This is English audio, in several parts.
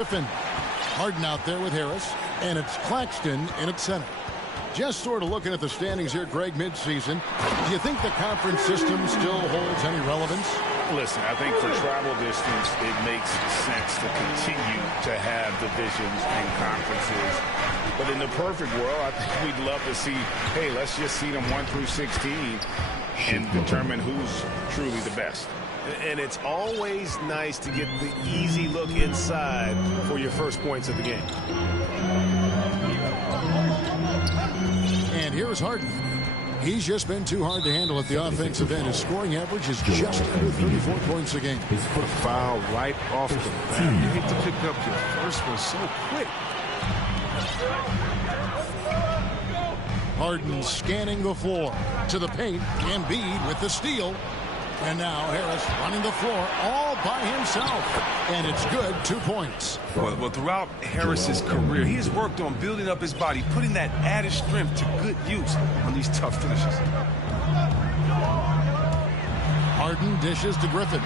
Griffin. Harden out there with Harris, and it's Claxton in at center. Just sort of looking at the standings here, Greg, midseason. Do you think the conference system still holds any relevance? Listen, I think for travel distance, it makes sense to continue to have divisions and conferences. But in the perfect world, I think we'd love to see, hey, let's just see them 1 through 16 and determine who's truly the best. And it's always nice to get the easy look inside for your first points of the game. And here's Harden. He's just been too hard to handle at the offensive end. His scoring average is just under 34 points a game. His foot foul right off the bat. You hate to pick up your first one so quick. Harden scanning the floor to the paint. Embiid with the steal. And now Harris running the floor all by himself. And it's good, 2 points. Well, throughout Harris's career, he has worked on building up his body, putting that added strength to good use on these tough finishes. Harden dishes to Griffin.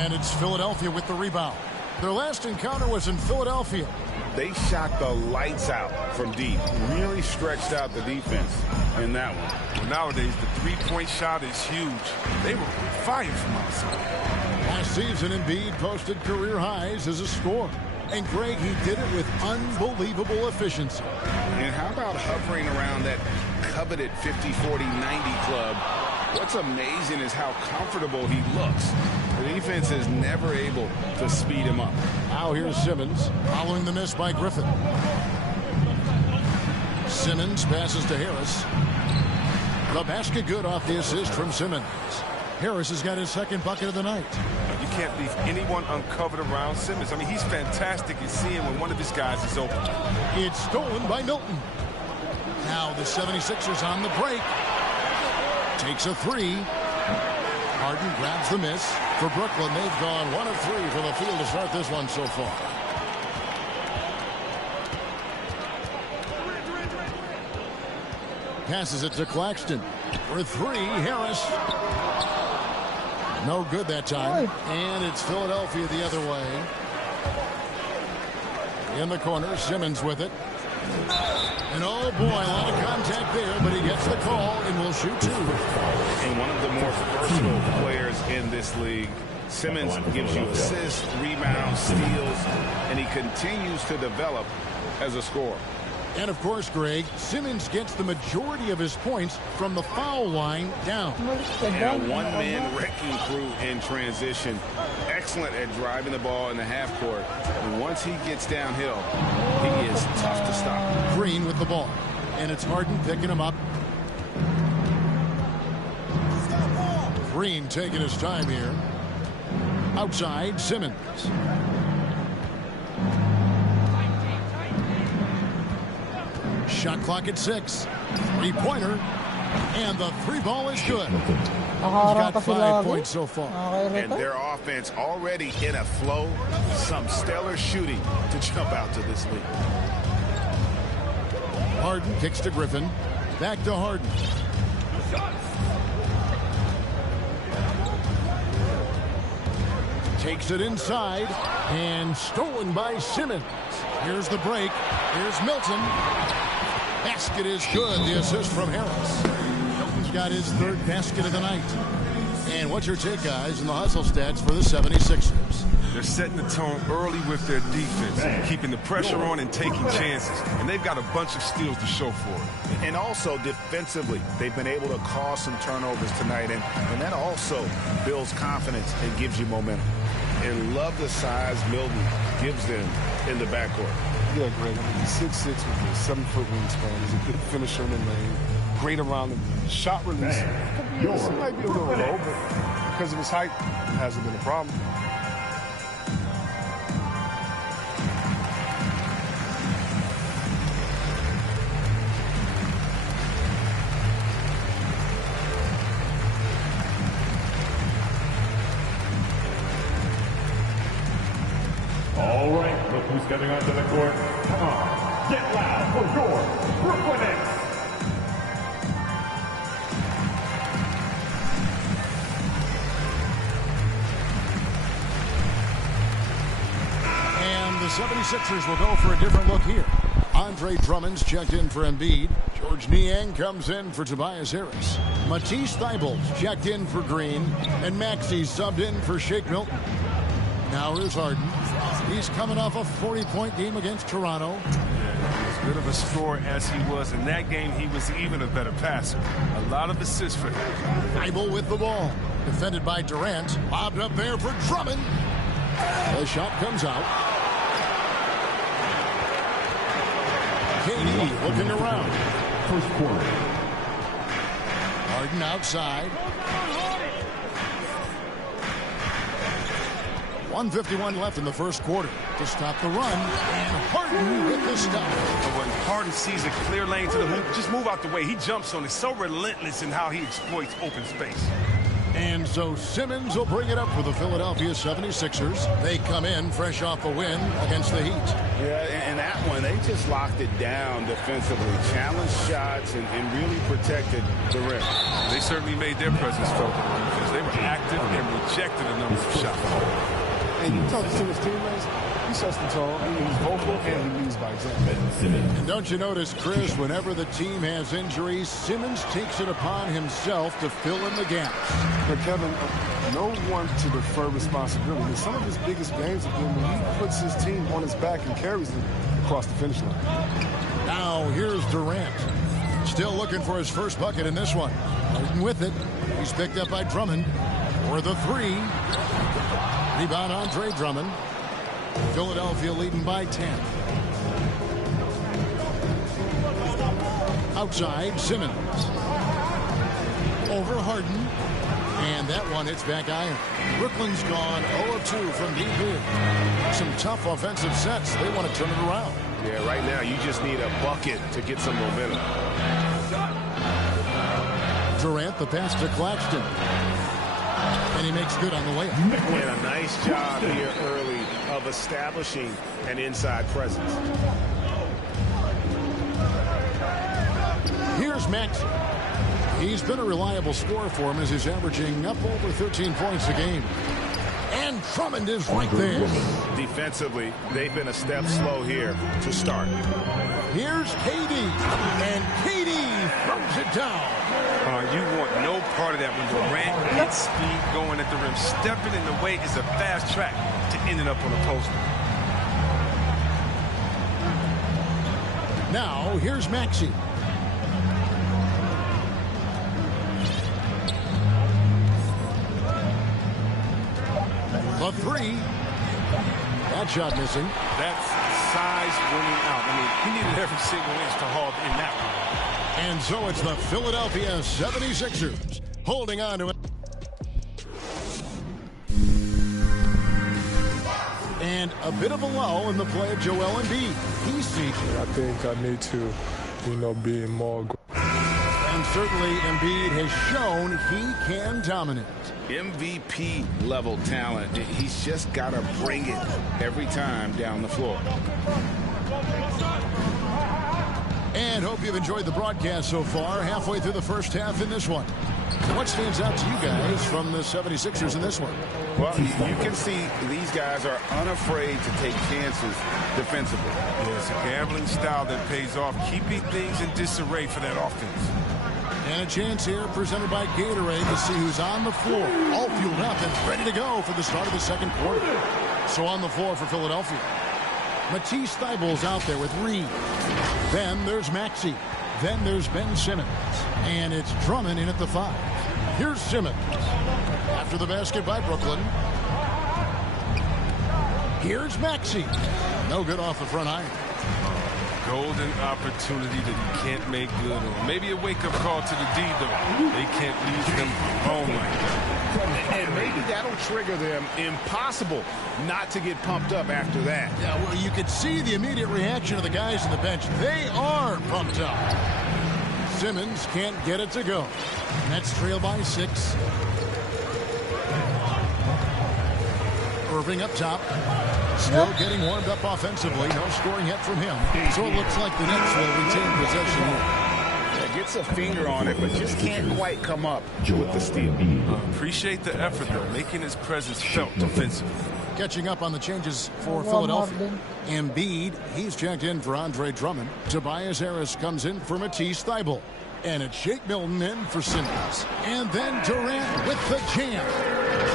And it's Philadelphia with the rebound. Their last encounter was in Philadelphia. They shot the lights out from deep. Really stretched out the defense in that one. Well, nowadays, the three-point shot is huge. They were fired from outside. Last season, Embiid posted career highs as a scorer. And Greg, he did it with unbelievable efficiency. And how about hovering around that coveted 50, 40, 90 club? What's amazing is how comfortable he looks. The defense is never able to speed him up. Now here's Simmons following the miss by Griffin. Simmons passes to Harris. The basket good off the assist from Simmons. Harris has got his second bucket of the night. You can't leave anyone uncovered around Simmons. I mean, he's fantastic at seeing when one of his guys is open. It's stolen by Milton. Now the 76ers on the break. Takes a three. Harden grabs the miss. For Brooklyn, they've gone 1 of 3 from the field to start this one so far. Passes it to Claxton. For 3, Harris. No good that time. And it's Philadelphia the other way. In the corner, Simmons with it. And oh boy, a lot of contact there, but he gets the call and will shoot 2. And one of the more versatile players in this league. Simmons gives you assists, rebounds, steals, and he continues to develop as a scorer. And of course, Greg, Simmons gets the majority of his points from the foul line down. And a one-man wrecking crew in transition. Excellent at driving the ball in the half court. And once he gets downhill, he is tough to stop. Green with the ball. And it's Harden picking him up. Green taking his time here. Outside, Simmons. Shot clock at 6. Three-pointer. And the 3-ball is good. He's got 5 points so far. And their offense already in a flow. Some stellar shooting to jump out to this league. Harden kicks to Griffin. Back to Harden. Takes it inside. And stolen by Simmons. Here's the break. Here's Milton. Basket is good. The assist from Harris. Milton's got his 3rd basket of the night. And what's your take, guys, in the hustle stats for the 76ers? They're setting the tone early with their defense, keeping the pressure on and taking chances. And they've got a bunch of steals to show for it. And also defensively, they've been able to cause some turnovers tonight. And that also builds confidence and gives you momentum. And love the size Milton gives them in the backcourt. Yeah, Greg. I mean, he's 6'6" with a 7-foot wingspan. He's a good finisher in the lane. Great around the shot release. He might be a little low, but because of his height, it hasn't been a problem. All right, look who's coming onto the court. Come on, get loud for your Brooklyn Nets. And the the 76ers will go for a different look here. Andre Drummond's checked in for Embiid. George Niang comes in for Tobias Harris. Matisse Thybulle's checked in for Green. And Maxey's subbed in for Shake Milton. Now here's Harden. He's coming off a 40-point game against Toronto. As good of a scorer as he was in that game, he was even a better passer. A lot of assists for him. Thibault with the ball. Defended by Durant. Lobbed up there for Drummond. The shot comes out. KD looking around. First quarter. Harden outside. 1:51 left in the first quarter to stop the run. And Harden with the stop. But when Harden sees a clear lane to the hoop, just move out the way. He jumps on it. So relentless in how he exploits open space. And so Simmons will bring it up for the Philadelphia 76ers. They come in fresh off a win against the Heat. Yeah, and that one, they just locked it down defensively. Challenged shots and really protected the rim. They certainly made their presence felt on defense. They were active and rejected a number of shots. And you talk to his teammates, he's such tall, he's vocal, and he leads by example. And don't you notice, Chris, whenever the team has injuries, Simmons takes it upon himself to fill in the gaps. But Kevin, no one to defer responsibility. Some of his biggest games have been when he puts his team on his back and carries them across the finish line. Now here's Durant. Still looking for his first bucket in this one. Harden with it. He's picked up by Drummond for the three. Rebound Andre Drummond. Philadelphia leading by 10. Outside, Simmons. Over Harden. And that one hits back iron. Brooklyn's gone 0-2 from deep here. Some tough offensive sets. They want to turn it around. Yeah, right now you just need a bucket to get some momentum. Durant, the pass to Claxton. And he makes good on the layup. And a nice job here early of establishing an inside presence. Here's Maxey. He's been a reliable scorer for him as he's averaging up over 13 points a game. And Drummond is right there. Defensively, they've been a step slow here to start. Here's KD. And KD throws it down. You want no part of that when Durant gets speed going at the rim. Stepping in the way is a fast track to ending up on a poster. Now, here's Maxey. The three. That shot missing. That's size winning out. I mean, he needed every single inch to haul in that one. And so it's the Philadelphia 76ers holding on to it. And a bit of a lull in the play of Joel Embiid. He's seeking. I think I need to, be more aggressive. And certainly Embiid has shown he can dominate. MVP level talent. He's just got to bring it every time down the floor. And hope you've enjoyed the broadcast so far. Halfway through the first half in this one. What stands out to you guys from the 76ers in this one? Well, you can see these guys are unafraid to take chances defensively. Yeah, it's a gambling style that pays off, keeping things in disarray for that offense. And a chance here presented by Gatorade to see who's on the floor, all fueled up and ready to go for the start of the second quarter. So on the floor for Philadelphia. Matisse Thybulle's out there with Reed. Then there's Maxey. Then there's Ben Simmons. And it's Drummond in at the 5. Here's Simmons. After the basket by Brooklyn. Here's Maxey. No good off the front iron. Golden opportunity that he can't make good on. Maybe a wake-up call to the D, though. They can't leave him alone like that. And maybe that'll trigger them. Impossible not to get pumped up after that. Yeah, well, you could see the immediate reaction of the guys on the bench. They are pumped up. Simmons can't get it to go. Nets trail by 6. Irving up top. Still getting warmed up offensively. No scoring yet from him. So it looks like the Nets will retain possession here. Yeah, gets a finger on it, but just can't quite come up with the steal. Appreciate the effort, though, making his presence felt defensively. Catching up on the changes for Philadelphia. Embiid, he's checked in for Andre Drummond. Tobias Harris comes in for Matisse Thybulle. And it's Shake Milton in for Simmons. And then Durant with the jam.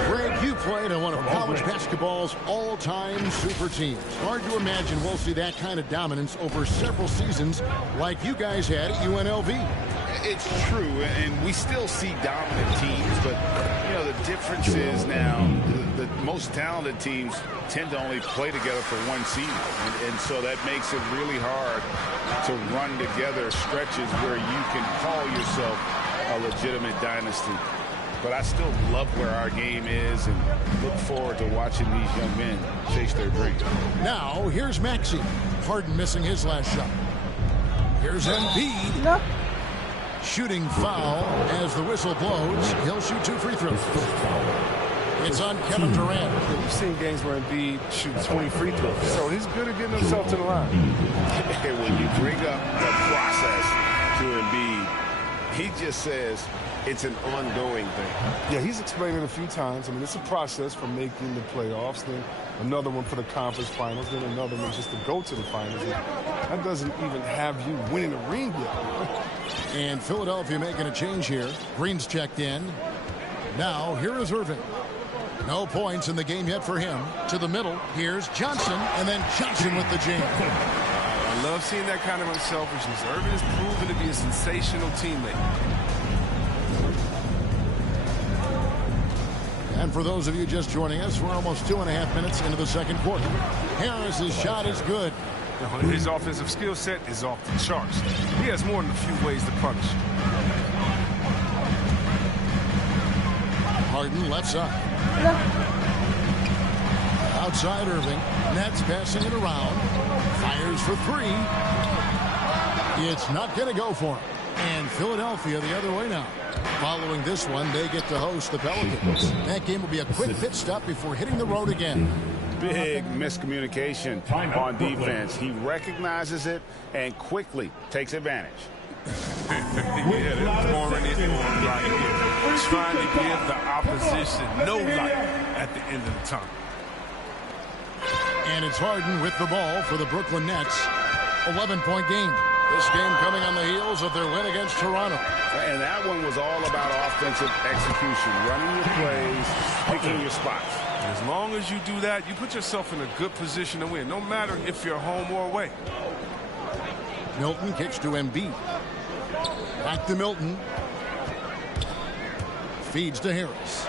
Greg, you played on one of college basketball's all-time super teams. Hard to imagine we'll see that kind of dominance over several seasons like you guys had at UNLV. It's true, and we still see dominant teams, but, you know, the difference is now the most talented teams tend to only play together for one season, and so that makes it really hard to run together stretches where you can call yourself a legitimate dynasty. But I still love where our game is and look forward to watching these young men chase their dreams. Now, here's Maxey. Harden missing his last shot. Here's Embiid. Shooting foul as the whistle blows. He'll shoot 2 free throws. It's on Kevin Durant. We've seen games where Embiid shoots 20 free throws, so he's good at getting himself to the line. When you bring up the process to Embiid, he just says it's an ongoing thing. Yeah, he's explained it a few times. I mean, it's a process from making the playoffs, then another one for the conference finals, then another one just to go to the finals. And that doesn't even have you winning a ring yet. And Philadelphia making a change here. Green's checked in. Now, here is Irving. No points in the game yet for him. To the middle, here's Johnson, and then Johnson with the jam. I love seeing that kind of unselfishness. Irving is proven to be a sensational teammate. And for those of you just joining us, we're almost 2.5 minutes into the second quarter. Harris's shot is good. His offensive skill set is off the charts. He has more than a few ways to punish. Harden left side. Outside Irving. Nets passing it around. Fires for 3. It's not going to go for him. And Philadelphia the other way now. Following this one, they get to host the Pelicans. That game will be a quick pit stop before hitting the road again. Big miscommunication on defense. He recognizes it and quickly takes advantage. Yeah, they're pouring it on right here. Trying to give the opposition no life at the end of the tunnel. And it's Harden with the ball for the Brooklyn Nets. 11-point game. This game coming on the heels of their win against Toronto. And that one was all about offensive execution, running your plays, picking your spots. As long as you do that, you put yourself in a good position to win, no matter if you're home or away. Milton kicks to Embiid. Back to Milton. Feeds to Harris.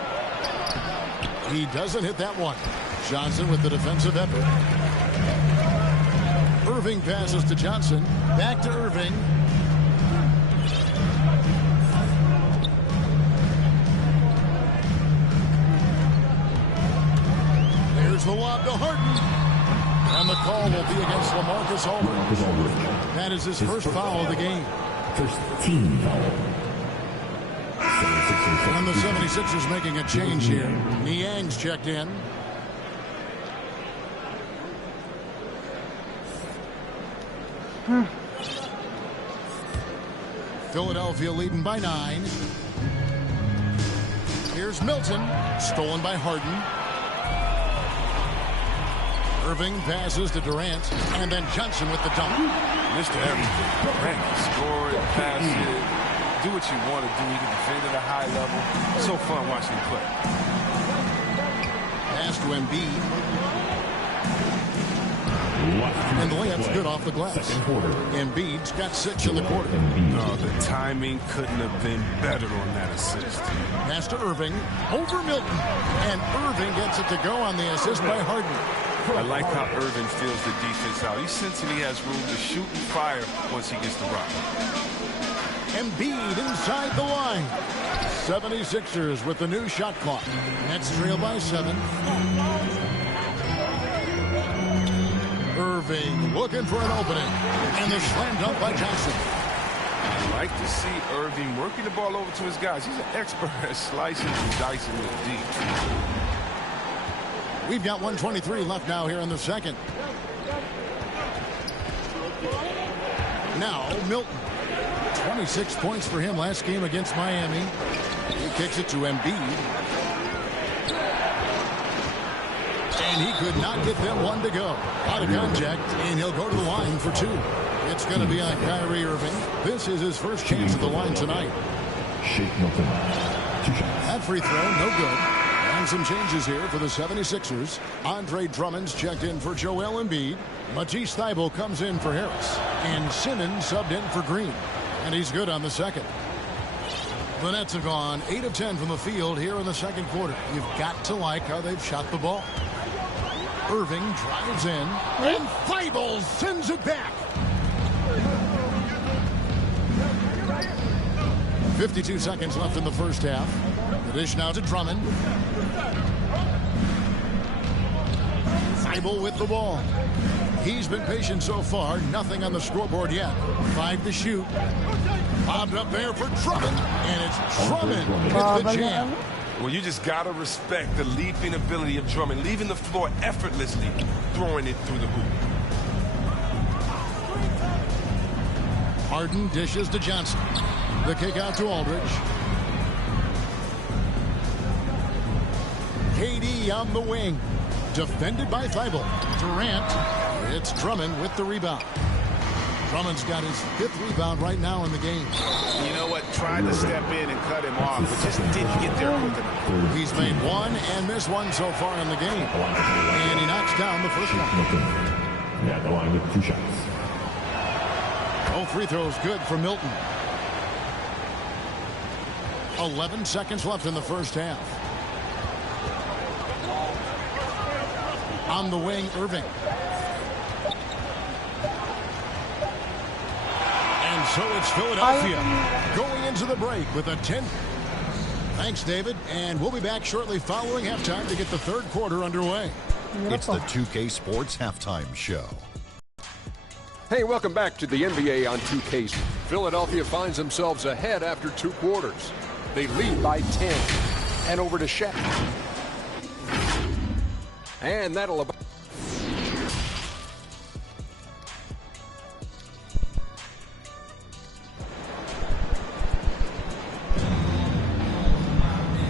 He doesn't hit that one. Johnson with the defensive effort. Irving passes to Johnson. Back to Irving. There's the lob to Harden. And the call will be against LaMarcus Aldridge. That is his first foul of the game. First team foul. And the 76ers making a change here. Niang's checked in. Philadelphia leading by 9. Here's Milton. Stolen by Harden. Irving passes to Durant. And then Johnson with the dunk. Mr. Everything. Durant can score it, pass it, do what you want to do. He can defend at a high level. So fun watching him play. Pass to Embiid. And the layup's good off the glass. Embiid's got 6 in the quarter. No, the timing couldn't have been better on that assist. Pass to Irving. Over Milton. And Irving gets it to go on the assist by Harden. I like how Irving feels the defense out. He's sensing he has room to shoot and fire once he gets the rock. Embiid inside the line. 76ers with the new shot clock. Nets trail by 7. Irving looking for an opening. And the slam dunk by Johnson. I like to see Irving working the ball over to his guys. He's an expert at slicing and dicing it deep. We've got 1:23 left now here in the second. Now Milton. 26 points for him last game against Miami. He kicks it to Embiid. And he could not get them one to go. Out of contact, and he'll go to the line for 2. It's going to be on Kyrie Irving. This is his first chance at the line tonight. That free throw, no good. And some changes here for the 76ers. Andre Drummond's checked in for Joel Embiid. Matisse Thybulle comes in for Harris. And Simmons subbed in for Green. And he's good on the second. The Nets have gone 8 of 10 from the field here in the second quarter. You've got to like how they've shot the ball. Irving drives in. And Thybulle sends it back. 52 seconds left in the first half. The dish now to Drummond. Thybulle with the ball. He's been patient so far. Nothing on the scoreboard yet. 5 to shoot. Bobbed up there for Drummond. And it's Drummond with the jam. Well, you just got to respect the leaping ability of Drummond, leaving the floor effortlessly, throwing it through the hoop. Harden dishes to Johnson. The kick out to Aldridge. KD on the wing. Defended by Thybulle. Durant. It's Drummond with the rebound. Drummond's got his 5th rebound right now in the game. You know what? Tried to step in and cut him off, but just didn't get there quick enough. He's made 1 and missed 1 so far in the game. And he knocks down the first one. Yeah, the line with 2 shots. Both free throws good for Milton. 11 seconds left in the first half. On the wing, Irving. And so it's Philadelphia going into the break with a 10. Thanks, David. And we'll be back shortly following halftime to get the third quarter underway. It's the 2K Sports Halftime Show. Hey, welcome back to the NBA on 2K. Philadelphia finds themselves ahead after 2 quarters. They lead by 10. And over to Shaq. And that'll about...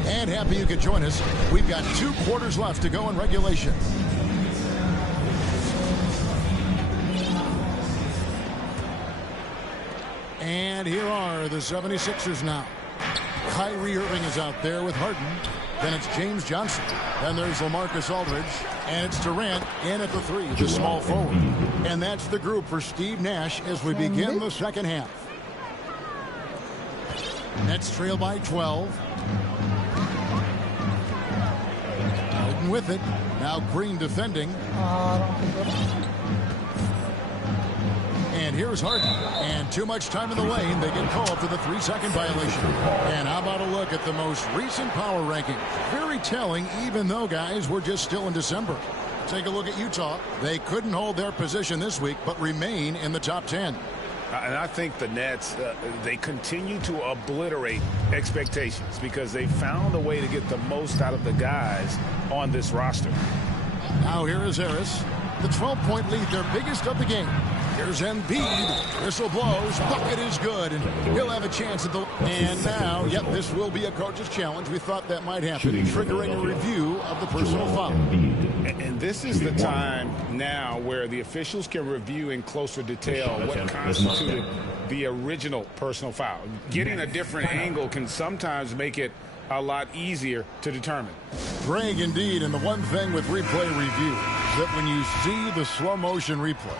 And happy you could join us. We've got 2 quarters left to go in regulation. And here are the 76ers now. Kyrie Irving is out there with Harden. Then it's James Johnson. Then there's LaMarcus Aldridge. And it's Durant in at the 3, the small forward. And that's the group for Steve Nash as we begin the second half. Nets trail by 12. Harden with it. Now Green defending. And here's Harden. And too much time in the lane. They get called for the 3-second violation. And how about a look at the most recent power ranking? Very telling, even though, guys, we're just still in December. Take a look at Utah. They couldn't hold their position this week, but remain in the top 10. And I think the Nets, they continue to obliterate expectations because they found a way to get the most out of the guys on this roster. Now here is Harris. The 12-point lead, their biggest of the game. Here's Embiid. Whistle blows. Bucket is good. And he'll have a chance at the... And now, yep, this will be a coach's challenge. We thought that might happen, triggering a review of the personal foul. And this is the time now where the officials can review in closer detail what constituted the original personal foul. Getting a different angle can sometimes make it a lot easier to determine. Greg, indeed, and the one thing with replay review is that when you see the slow motion replays,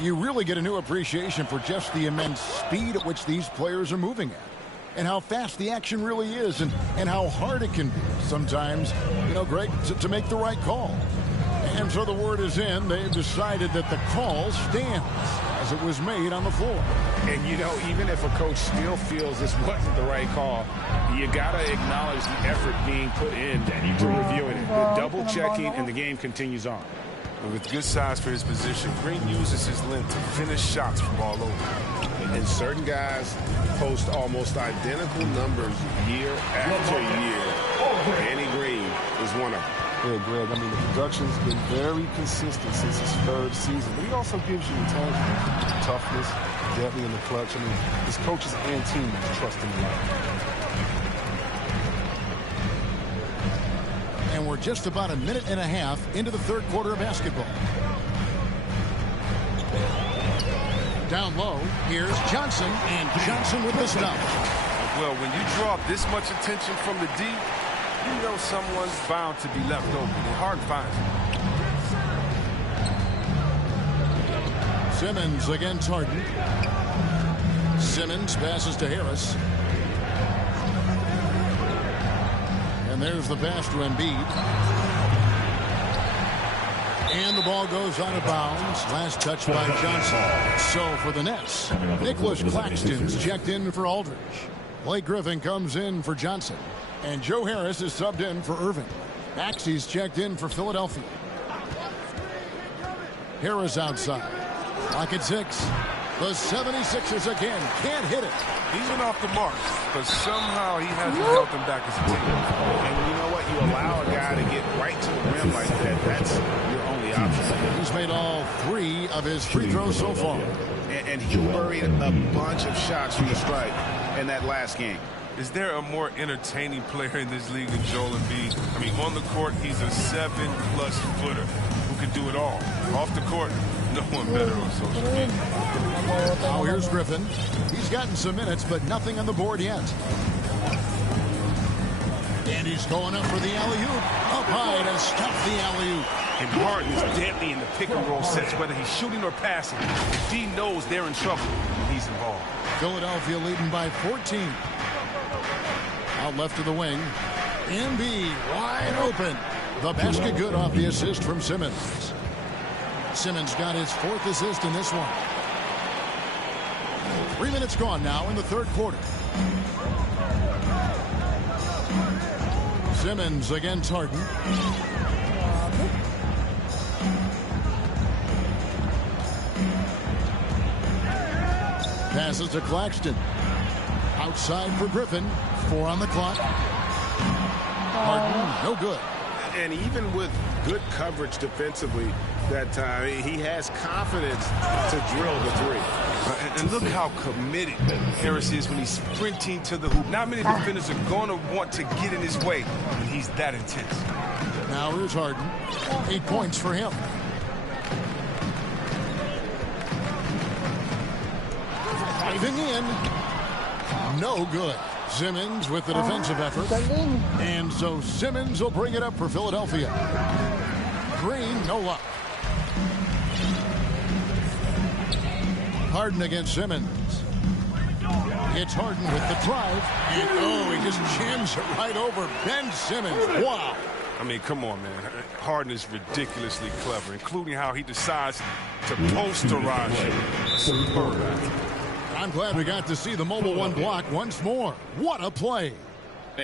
you really get a new appreciation for just the immense speed at which these players are moving at, and how fast the action really is, and how hard it can be sometimes, you know, Greg, to make the right call. And so the word is in. They've decided that the call stands as it was made on the floor. And, you know, even if a coach still feels this wasn't the right call, you got to acknowledge the effort being put in to reviewing it. Double checking, and the game continues on. With good size for his position, Green uses his length to finish shots from all over. And certain guys post almost identical numbers year after year. Danny Green is one of them. Yeah, Greg, I mean, the production's been very consistent since his 3rd season, but he also gives you intelligence, toughness, deadly in the clutch. I mean, his coaches and teams trust him a lot. And And we're just about a minute and a half into the third quarter of basketball. Down low, here's Johnson, and Johnson with the stop. Well, when you draw this much attention from the D, you know someone's bound to be left open. And Harden finds it. Simmons against Harden. Simmons passes to Harris. And there's the pass to Embiid. And the ball goes out of bounds. Last touch by Johnson. So for the Nets, Nicholas Claxton's checked in for Aldridge. Blake Griffin comes in for Johnson. And Joe Harris is subbed in for Irving. Maxey's checked in for Philadelphia. Harris outside. Clock at 6. The 76ers again can't hit it. He's been off the mark, but somehow he hasn't held them back as a team. And you know what? You allow a guy to get right to the rim like that. That's your only option. He's made all 3 of his free throws so far. And he buried a bunch of shots from the stripe in that last game. Is there a more entertaining player in this league than Joel Embiid? I mean, on the court, he's a 7+ footer who can do it all. Off the court, no one better on social media. Now here's Griffin. He's gotten some minutes, but nothing on the board yet. And he's going up for the alley-oop. Up high to stop the alley-oop. And Harden is deadly in the pick-and-roll sets, whether he's shooting or passing. The D knows they're in trouble when he's involved. Philadelphia leading by 14. Out left of the wing. Embiid wide open. The basket good off the assist from Simmons. Simmons got his 4th assist in this one. 3 minutes gone now in the third quarter. Simmons against Harden. Passes to Claxton. Outside for Griffin. 4 on the clock. Harden, no good. And even with good coverage defensively that time, he has confidence to drill the 3. And look how committed Harris is when he's sprinting to the hoop. Not many defenders are going to want to get in his way when he's that intense. Now here's Harden. 8 points for him. Diving in. No good. Simmons with the defensive effort. And so Simmons will bring it up for Philadelphia. Green, no luck. Harden against Simmons. It's Harden with the drive. And, he just jams it right over Ben Simmons. Wow. I mean, come on, man. Harden is ridiculously clever, including how he decides to posterize you. Superb. I'm glad we got to see the mobile 1 block once more. What a play.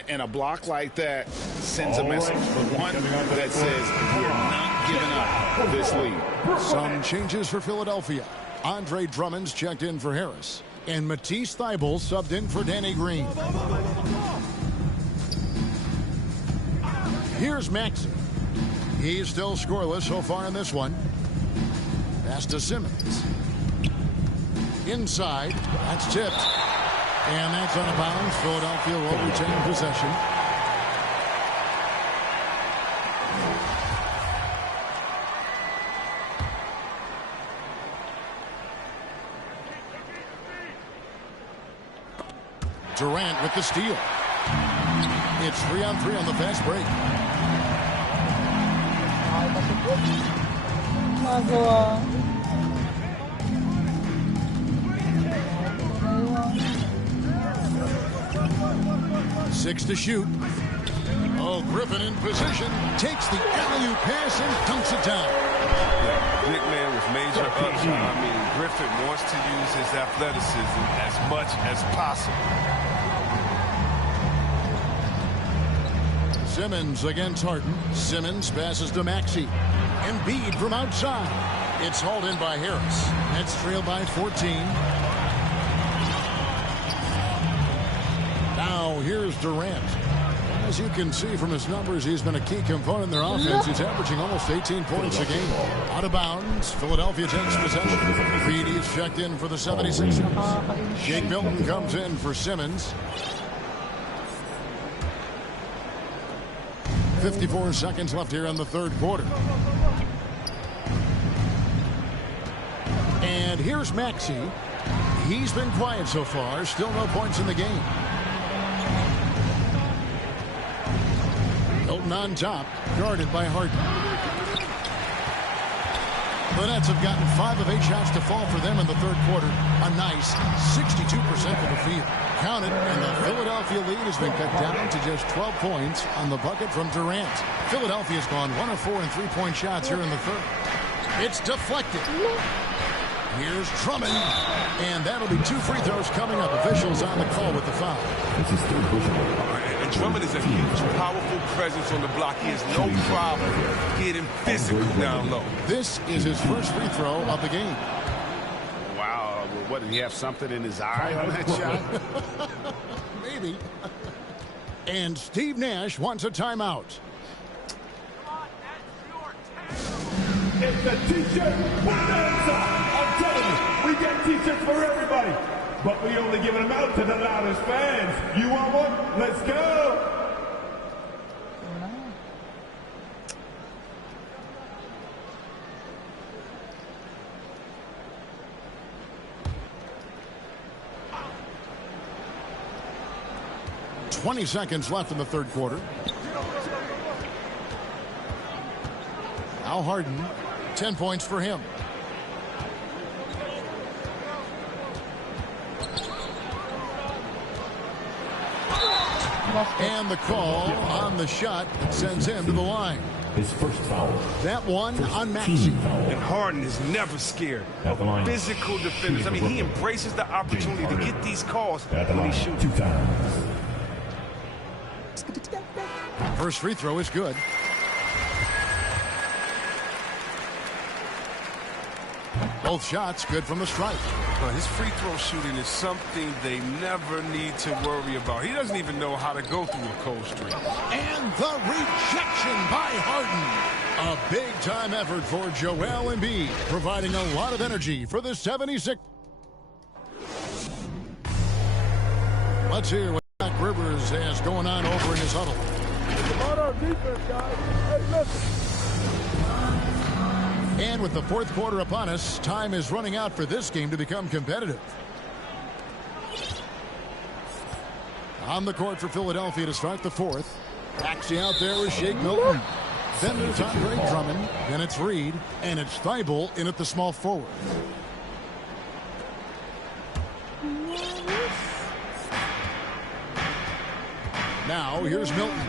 And a block like that sends a message. The one that says we're not giving up this lead. Some changes for Philadelphia. Andre Drummond's checked in for Harris. And Matisse Thybulle subbed in for Danny Green. Here's Maxey. He's still scoreless so far in this one. Pass to Simmons. Inside. That's tipped. And that's out of bounds. Philadelphia will retain possession. Durant with the steal. It's 3-on-3 on the fast break. 6 to shoot. Oh, Griffin in position. Takes the alley-oop pass and dunks it down. Big man with major upside. I mean, Griffin wants to use his athleticism as much as possible. Simmons against Harden. Simmons passes to Maxey. Embiid from outside. It's hauled in by Harris. Nets trail by 14. Now here's Durant. As you can see from his numbers, he's been a key component in their offense. He's averaging almost 18 points a game. Out of bounds. Philadelphia takes possession. Reedy's checked in for the 76ers. Jake Milton comes in for Simmons. 54 seconds left here in the third quarter. And here's Maxey. He's been quiet so far. Still no points in the game. Hilton on top, guarded by Harden. The Nets have gotten 5 of 8 shots to fall for them in the third quarter. A nice 62% from the field. Counted, and the Philadelphia lead has been cut down to just 12 points on the bucket from Durant. Philadelphia's gone 1 of 4 in three-point shots here in the third. It's deflected. Here's Drummond, and that'll be 2 free throws coming up. Officials on the call with the foul. And Drummond is a huge, powerful presence on the block. He has no problem getting physical down low. This is his first free throw of the game. Wow, what, did he have something in his eye on that shot? Maybe. And Steve Nash wants a timeout. It's a T-shirt bonanza. I'm telling you, we get T-shirts for everybody. But we only giving them out to the loudest fans. You want one? Let's go. .20 seconds left in the third quarter. Al Harden, 10 points for him. And the call on the shot that sends him to the line. His first foul. That one on Maxey. And Harden is never scared of physical defenders. I mean, he embraces the opportunity to get these calls when he shoots. 2 times. First free throw is good. Both shots good from the stripe. But his free throw shooting is something they never need to worry about. He doesn't even know how to go through a cold streak. And the rejection by Harden. A big-time effort for Joel Embiid, providing a lot of energy for the 76. Let's hear what Doc Rivers has going on over in his huddle. It's about our defense, guys. Hey, listen. And with the fourth quarter upon us, time is running out for this game to become competitive. On the court for Philadelphia to start the fourth. Maxey out there with Shake Milton. Then there's Andre Drummond. Then it's Reed. And it's Thibault in at the small forward. Now here's Milton.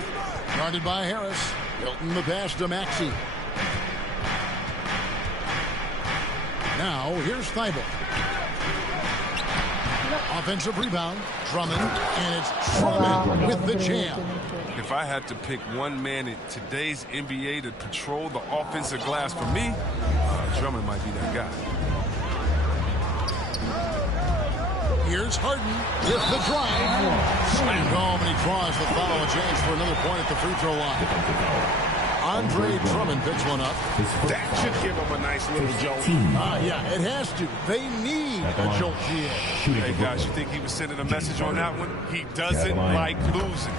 Guarded by Harris. Milton the pass to Maxey. Now, here's Thibault. Offensive rebound, Drummond, and it's Drummond with the jam. If I had to pick one man in today's NBA to patrol the offensive glass for me, Drummond might be that guy. Here's Harden with the drive. Slammed home, and he draws the foul. A chance for another point at the free throw line. Andre Drummond picks one up. That should give him a nice little jolt. Yeah, it has to. They need a jolt GA. Hey, guys, you think he was sending a message on that one? He doesn't like losing.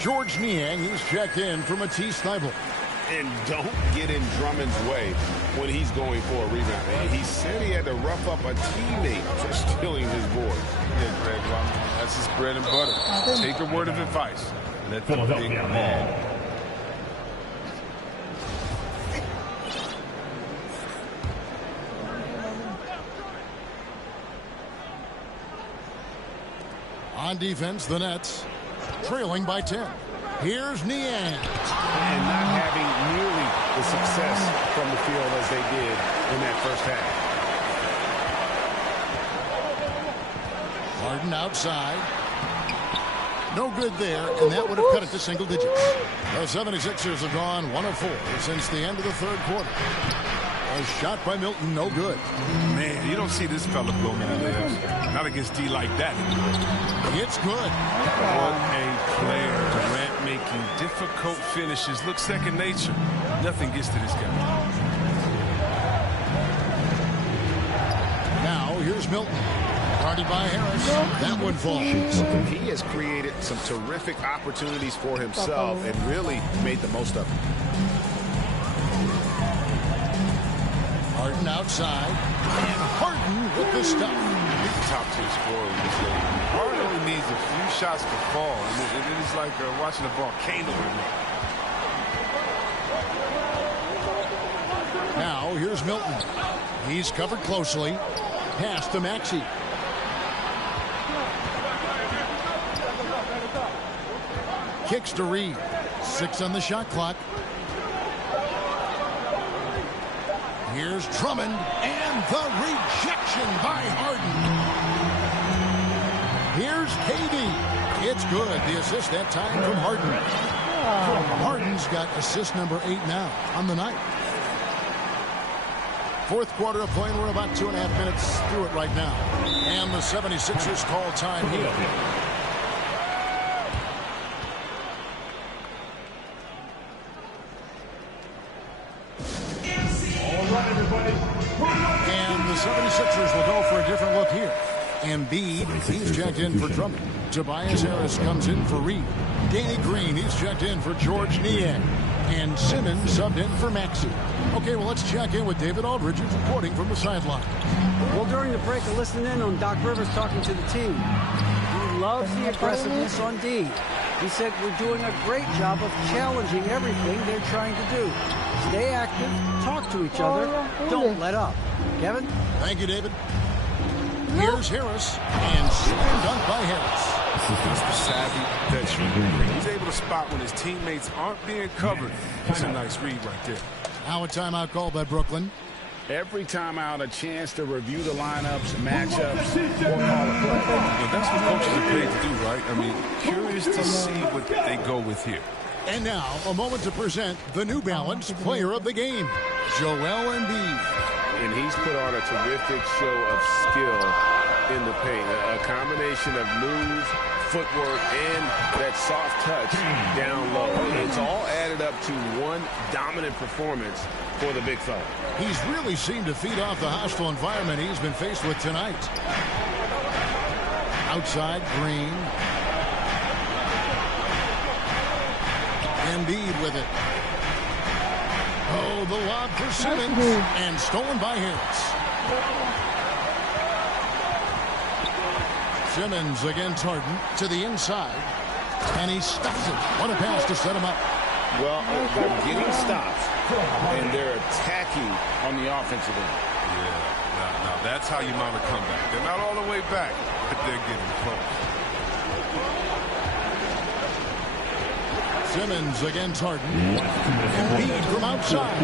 George Niang, he's checked in for Matisse Thybulle. And don't get in Drummond's way when he's going for a rebound. And he said he had to rough up a teammate for stealing his board. Yeah, Greg, that's his bread and butter. Take a word of advice. Let the big man. On defense, the Nets trailing by 10. Here's Niang. And not having nearly the success from the field as they did in that first half. Harden outside. No good there, and that would have cut it to single digits. The 76ers have gone 1 of 4 since the end of the third quarter. A shot by Milton, no good. Man, you don't see this fella blow many layups. Not against D like that. It's good. What a player. Durant making difficult finishes look second nature. Nothing gets to this guy. Now, here's Milton. Guarded by Harris. That one falls. He has created some terrific opportunities for himself and really made the most of it. Harden outside. And Harden with the stuff. He's a top-tier scorer in this league. Harden only needs a few shots to fall, and it is like watching a volcano erupt. Now, here's Milton. He's covered closely. Pass to Maxey. Kicks to Reed. 6 on the shot clock. Here's Drummond, and the rejection by Harden. Here's KD. It's good. The assist that time from Harden. Harden's got assist number 8 now on the night. Fourth quarter of play, and we're about 2.5 minutes through it right now. And the 76ers call time here. And the 76ers will go for a different look here. Embiid, he's checked in for Drummond. Tobias Harris comes in for Reed. Danny Green, he's checked in for George Niang. And Simmons subbed in for Maxey. Okay, well, let's check in with David Aldridge, who's reporting from the sideline. Well, during the break, I listened in on Doc Rivers talking to the team. He loves the aggressiveness on D. He said we're doing a great job of challenging everything they're trying to do. Stay active, talk to each other, don't let up. Kevin? Thank you, David. Here's Harris, and slam dunk by Harris. That's the savvy veteran. He's able to spot when his teammates aren't being covered. That's a nice read right there. Now a timeout call by Brooklyn. Every timeout, a chance to review the lineups, matchups, or call a play. And that's what coaches are paid to do, right? I mean, curious to see what they go with here. And now, a moment to present the New Balance Player of the Game, Joel Embiid. And he's put on a terrific show of skill in the paint. A combination of moves, footwork, and that soft touch down low. It's all added up to one dominant performance for the big fella. He's really seemed to feed off the hostile environment he's been faced with tonight. Outside, Green. Embiid with it. Oh, the lob for Simmons, and stolen by Harris. Simmons against Harden to the inside, and he stuffs it. What a pass to set him up. Well, they're getting stops, and they're attacking on the offensive end. Yeah, now that's how you mount a comeback. They're not all the way back, but they're getting close. Simmons against Harden. Embiid from outside.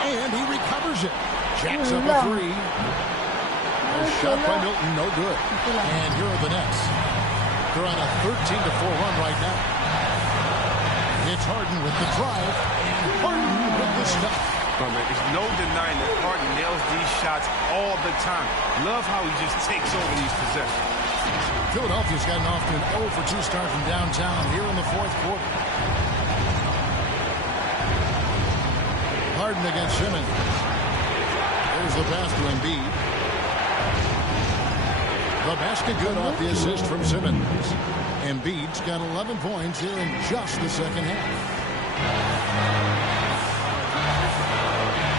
And he recovers it. Jacks up a three. A shot by Milton, no good. And here are the Nets. They're on a 13-4 run right now. It's Harden with the drive. And Harden with the stuff. Oh, man, there's no denying that Harden nails these shots all the time. Love how he just takes over these possessions. Philadelphia's gotten off to an 0-for-2 start from downtown here in the fourth quarter. Harden against Simmons. There's the pass to Embiid. The basket good off the assist from Simmons. Embiid's got 11 points here in just the second half.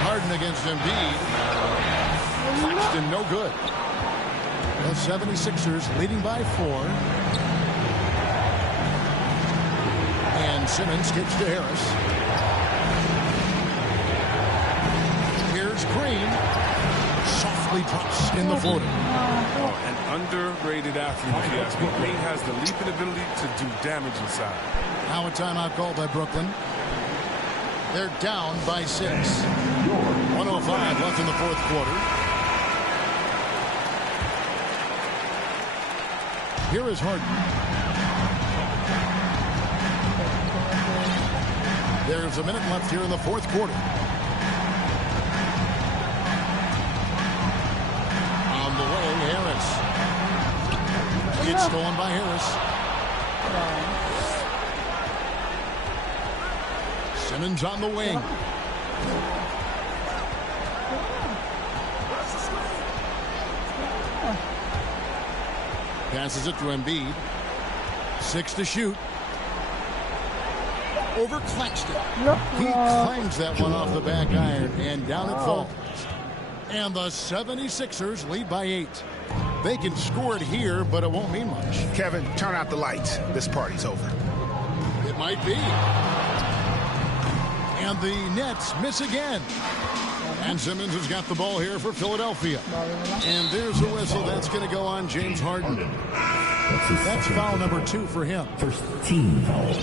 Harden against Embiid. Claxton no good. The 76ers leading by 4. And Simmons kicks to Harris. Here's Green. Softly drops in the floater. Oh, an underrated athlete, if you ask me. Green has the leaping ability to do damage inside. Now a timeout called by Brooklyn. They're down by 6. 1:05 left in the fourth quarter. Here is Harden. There's a minute left here in the fourth quarter. On the way, Harris. It's stolen by Harris. Simmons on the wing. Passes it to Embiid. 6 to shoot. Over Claxton. He climbs that one off the back iron, and down it falls. And the 76ers lead by 8. They can score it here, but it won't mean much. Kevin, turn out the lights. This party's over. It might be. And the Nets miss again. And Simmons has got the ball here for Philadelphia. And there's a whistle. That's going to go on James Harden. That's foul number 2 for him. First team foul.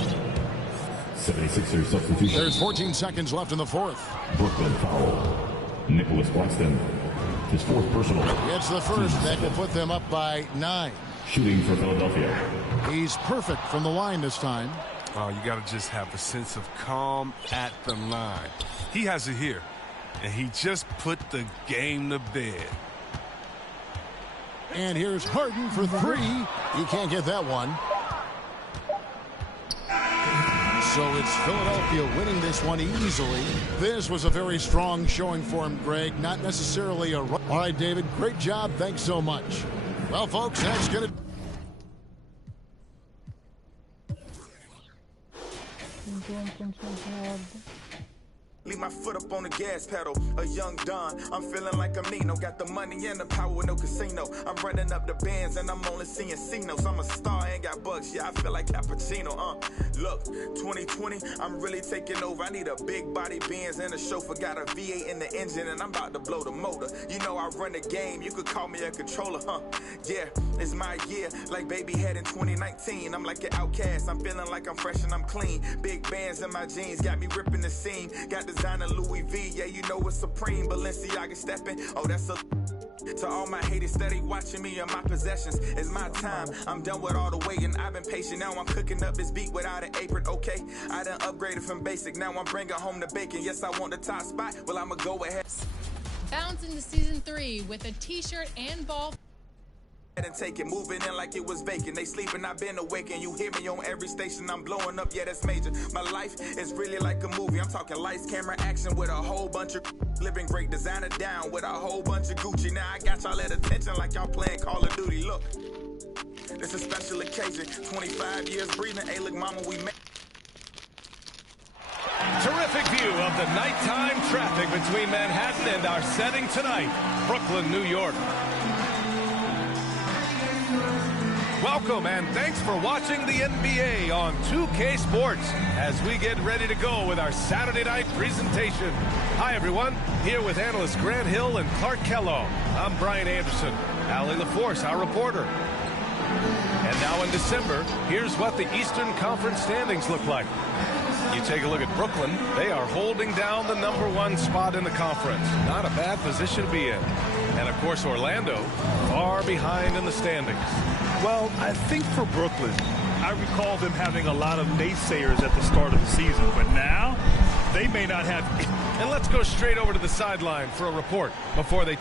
76ers substitution. There's 14 seconds left in the fourth. Brooklyn foul. Nicholas Claxton. His 4th personal. It's the first that will put them up by 9. Shooting for Philadelphia. He's perfect from the line this time. Oh, you got to just have a sense of calm at the line. He has it here, and he just put the game to bed. And here's Harden for 3. He can't get that one. So it's Philadelphia winning this one easily. This was a very strong showing for him, Greg. Not necessarily a run. All right, David, great job. Thanks so much. Well, folks, that's going to... Leave my foot up on the gas pedal, a young Don. I'm feeling like I'm Nino, got the money and the power with no casino. I'm running up the bands and I'm only seeing C-notes. I'm a star, ain't got bugs, yeah, I feel like Cappuccino. Look, 2020, I'm really taking over. I need a big body Benz and a chauffeur. Got a V8 in the engine and I'm about to blow the motor. You know I run the game, you could call me a controller, Yeah, it's my year, like baby head in 2019. I'm like an outcast, I'm feeling like I'm fresh and I'm clean. Big bands in my jeans, got me ripping the seam. Got designer Louis V, yeah, you know it's supreme. Balenciaga stepping, oh, that's a... To all my haters steady watching me and my possessions, it's my time. I'm done with all the waiting, I've been patient. Now I'm cooking up this beat without an apron, okay? I done upgraded from basic, now I'm bringing home the bacon. Yes, I want the top spot, well, I'ma go ahead. Bounce into season 3 with a t-shirt and ball. And take it, moving in like it was vacant. They sleeping, I've been awake, and you hear me on every station. I'm blowing up, yeah, that's major. My life is really like a movie. I'm talking lights, camera, action with a whole bunch of living great, designer down with a whole bunch of Gucci. Now I got y'all at attention like y'all playing Call of Duty. Look, it's a special occasion. 25 years breathing. Hey, look, mama, we made. Terrific view of the nighttime traffic between Manhattan and our setting tonight, Brooklyn, New York. Welcome and thanks for watching the NBA on 2K Sports as we get ready to go with our Saturday night presentation. Hi everyone, here with analysts Grant Hill and Clark Kellogg. I'm Brian Anderson, Allie LaForce, our reporter. And now in December, here's what the Eastern Conference standings look like. You take a look at Brooklyn, they are holding down the #1 spot in the conference. Not a bad position to be in. And of course Orlando, far behind in the standings. Well, I think for Brooklyn, I recall them having a lot of naysayers at the start of the season, but now they may not have. And let's go straight over to the sideline for a report before they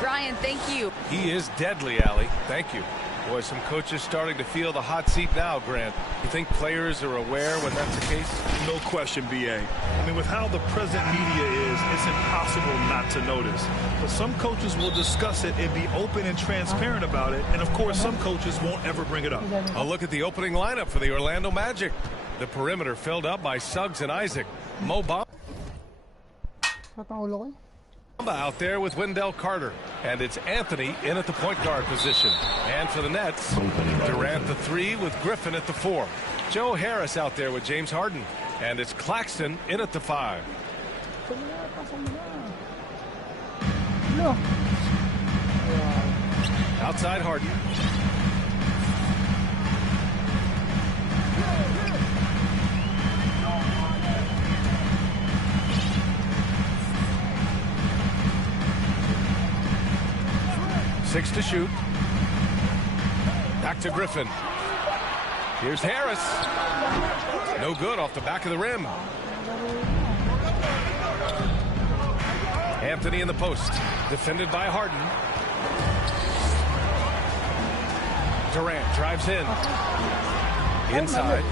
Brian, thank you. He is deadly, Allie. Thank you. Boy, some coaches starting to feel the hot seat now, Grant. You think players are aware when that's the case? No question, B.A. I mean, with how the present media is, it's impossible not to notice. But some coaches will discuss it and be open and transparent about it. And, of course, some coaches won't ever bring it up. A look at the opening lineup for the Orlando Magic. The perimeter filled up by Suggs and Isaac. Mo Bamba out there with Wendell Carter. And it's Anthony in at the point guard position. And for the Nets, Durant the 3 with Griffin at the 4. Joe Harris out there with James Harden. And it's Claxton in at the 5. Outside Harden. Six to shoot. Back to Griffin. Here's Harris. No good off the back of the rim. Anthony in the post. Defended by Harden. Durant drives in. Inside.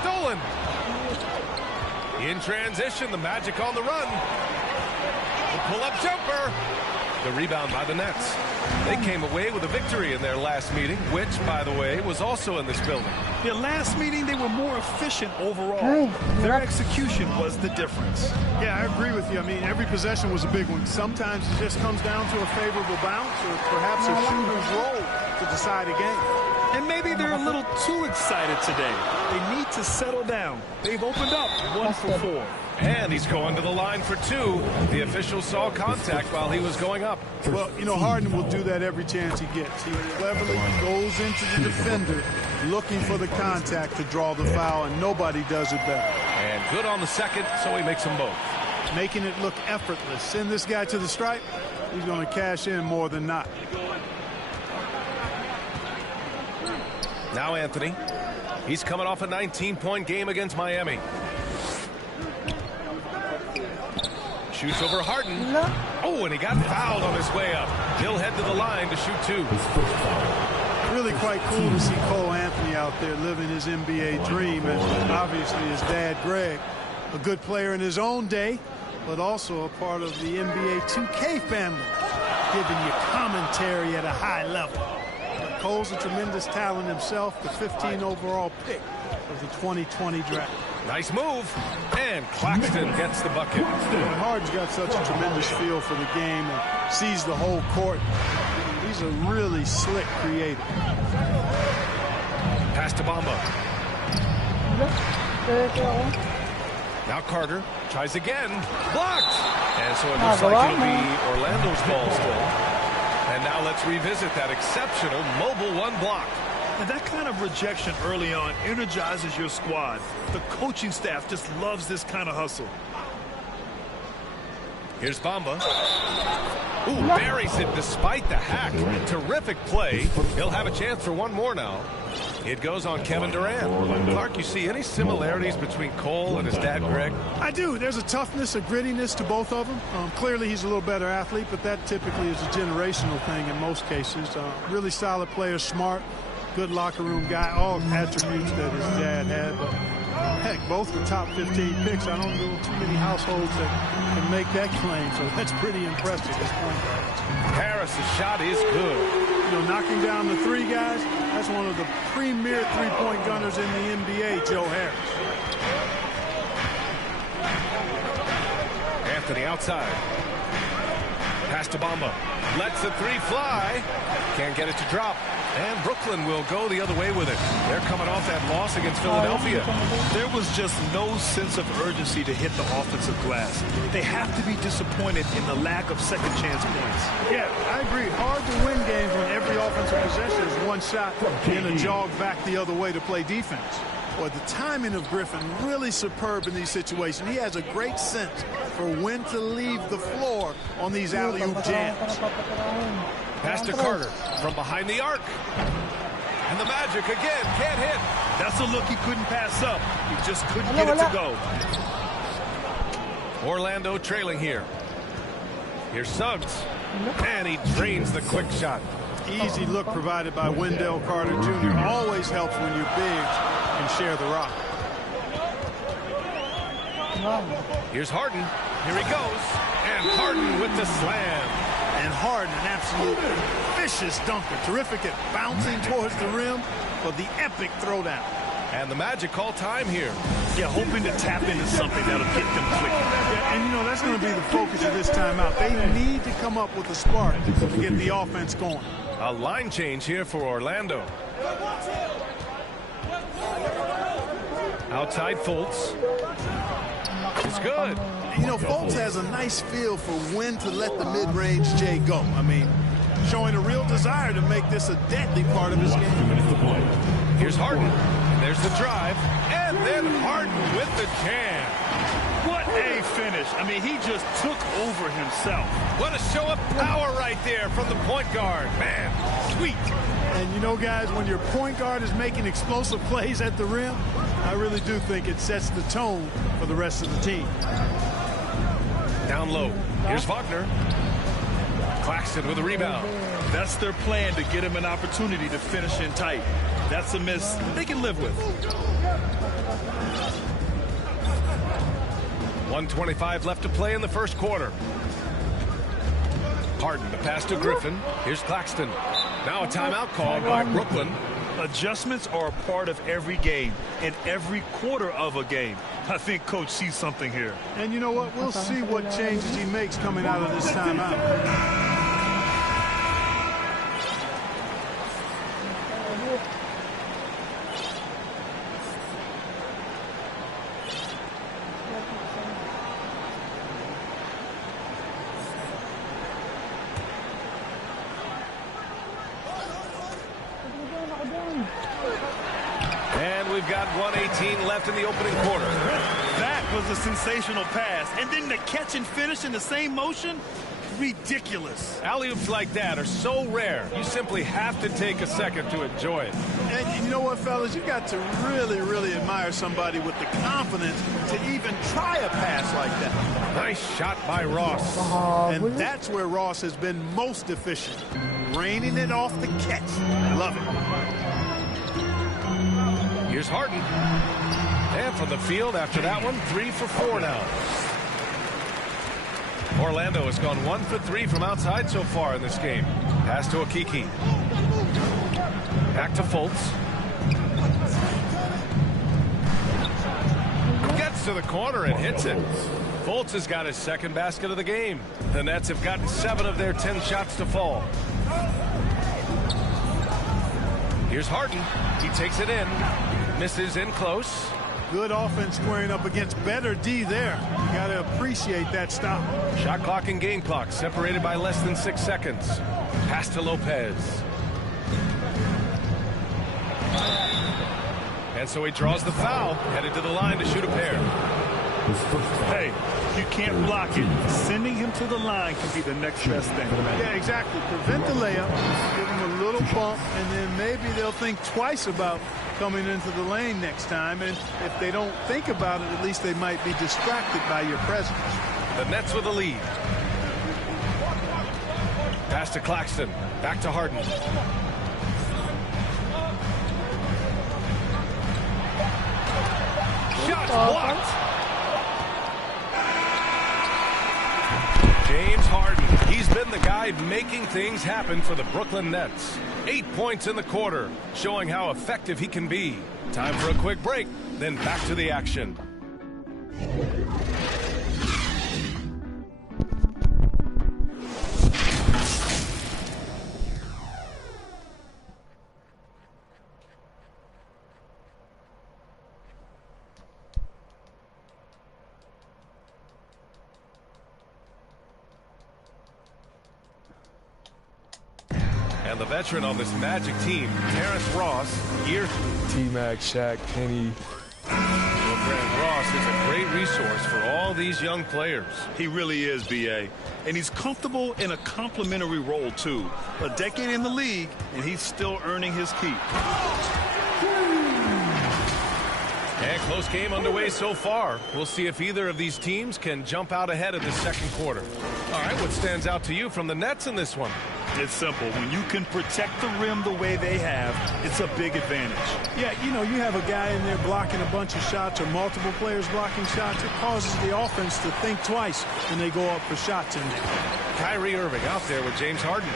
Stolen. In transition, the Magic on the run. The pull-up jumper. The rebound by the Nets. They came away with a victory in their last meeting, which, by the way, was also in this building. Their last meeting, they were more efficient overall. Their execution was the difference. Yeah, I agree with you. I mean, every possession was a big one. Sometimes it just comes down to a favorable bounce or perhaps a shooter's role to decide a game. And maybe they're a little too excited today. They need to settle down. They've opened up 1 for 4. And he's going to the line for 2. The official saw contact while he was going up. Well, you know, Harden will do that every chance he gets. He cleverly goes into the defender looking for the contact to draw the foul, and nobody does it better. And good on the second, so he makes them both. Making it look effortless. Send this guy to the stripe, he's going to cash in more than not. Now Anthony. He's coming off a 19-point game against Miami. Shoots over Harden. Oh, and he got fouled on his way up. He'll head to the line to shoot 2. Really quite cool to see Cole Anthony out there living his NBA dream. And obviously his dad, Greg, a good player in his own day, but also a part of the NBA2K family, giving you commentary at a high level. Cole's a tremendous talent himself, the 15 overall pick of the 2020 draft. Nice move. And Claxton gets the bucket. Harden's got such a tremendous feel for the game and sees the whole court. He's a really slick creator. Pass to Bamba. Now Carter tries again. Blocked. And so it looks like it'll be Orlando's ball still. And now let's revisit that exceptional mobile 1 block. And that kind of rejection early on energizes your squad. The coaching staff just loves this kind of hustle. Here's Bamba. Ooh, buries it despite the hack. Terrific play. He'll have a chance for 1 more now. It goes on Kevin Durant. Clark, you see any similarities between Cole and his dad, Greg? I do. There's a toughness, a grittiness to both of them. Clearly, he's a little better athlete, but that typically is a generational thing in most cases. Really solid player, smart, good locker room guy, all attributes that his dad had. But heck, both were top 15 picks. I don't know too many households that can make that claim, so that's pretty impressive at this point. Harris's shot is good. You know, knocking down the 3 guys, that's one of the premier three-point gunners in the NBA, Joe Harris. Anthony outside. Pass to Bamba. Lets the 3 fly. Can't get it to drop. And Brooklyn will go the other way with it. They're coming off that loss against Philadelphia. There was just no sense of urgency to hit the offensive glass. They have to be disappointed in the lack of second chance points. Yeah, I agree. Hard to win games when every offensive possession is 1 shot and a jog back the other way to play defense. Boy, the timing of Griffin really superb in these situations. He has a great sense for when to leave the floor on these alley-oop jams. Pass to Carter from behind the arc. And the Magic again can't hit. That's a look he couldn't pass up. He just couldn't get it to go. Orlando trailing here. Here's Suggs. And he drains the quick shot. Easy look provided by Wendell Carter Jr. Always helps when your bigs can share the rock. Here's Harden. Here he goes. And Harden with the slam. And Harden, an absolute vicious dunker. Terrific at bouncing towards the rim for the epic throwdown. And the Magic call time here. Yeah, hoping to tap into something that'll get them clicking. Yeah, and you know, that's going to be the focus of this timeout. They need to come up with a spark to get the offense going. A line change here for Orlando. Outside Fultz. It's good. You know, Fultz has a nice feel for when to let the mid-range J go. I mean, showing a real desire to make this a deadly part of his game. Here's Harden. There's the drive. And then Harden with the jam. What a finish. I mean, he just took over himself. What a show of power right there from the point guard. Man, sweet. And you know, guys, when your point guard is making explosive plays at the rim, I really do think it sets the tone for the rest of the team. Down low. Here's Wagner. Claxton with a rebound. That's their plan, to get him an opportunity to finish in tight. That's a miss they can live with. 1:25 left to play in the first quarter. Harden, the pass to Griffin. Here's Claxton. Now a timeout called by Brooklyn. Adjustments are a part of every game and every quarter of a game. I think Coach sees something here. And you know what? We'll see what changes he makes coming out of this timeout. And we've got 1:18 left in the opening quarter. That was a sensational pass. And then the catch and finish in the same motion? Ridiculous. Alley-oops like that are so rare, you simply have to take a second to enjoy it. And you know what, fellas? You got to really, really admire somebody with the confidence to even try a pass like that. Nice shot by Ross. And that's where Ross has been most efficient. Raining it off the catch. Love it. Here's Harden. And from the field after that one, 3 for 4 now. Orlando has gone 1 for 3 from outside so far in this game. Pass to Okiki. Back to Fultz. Gets to the corner and hits it. Fultz has got his second basket of the game. The Nets have gotten 7 of their 10 shots to fall. Here's Harden. He takes it in. Misses in close. Good offense squaring up against better D there. You got to appreciate that stop. Shot clock and game clock separated by less than 6 seconds. Pass to Lopez. And so he draws the foul, headed to the line to shoot a pair. Hey, you can't block it. Sending him to the line can be the next best thing. Yeah, exactly. Prevent the layup, give him a little bump, and then maybe they'll think twice about coming into the lane next time. And if they don't think about it, at least they might be distracted by your presence. The Nets with a lead. Pass to Claxton. Back to Harden. Shot blocked. James Harden. He's been the guy making things happen for the Brooklyn Nets. 8 points in the quarter, showing how effective he can be. Time for a quick break, then back to the action. And the veteran on this Magic team, Terrence Ross, year T-Mac, Shaq, Kenny. Well, Grant Ross is a great resource for all these young players. He really is, B.A. And he's comfortable in a complimentary role, too. A decade in the league, and he's still earning his keep. And close game underway so far. We'll see if either of these teams can jump out ahead of the second quarter. All right, what stands out to you from the Nets in this one? It's simple. When you can protect the rim the way they have, it's a big advantage. Yeah, you know, you have a guy in there blocking a bunch of shots or multiple players blocking shots. It causes the offense to think twice when they go up for shots in there. Kyrie Irving out there with James Harden.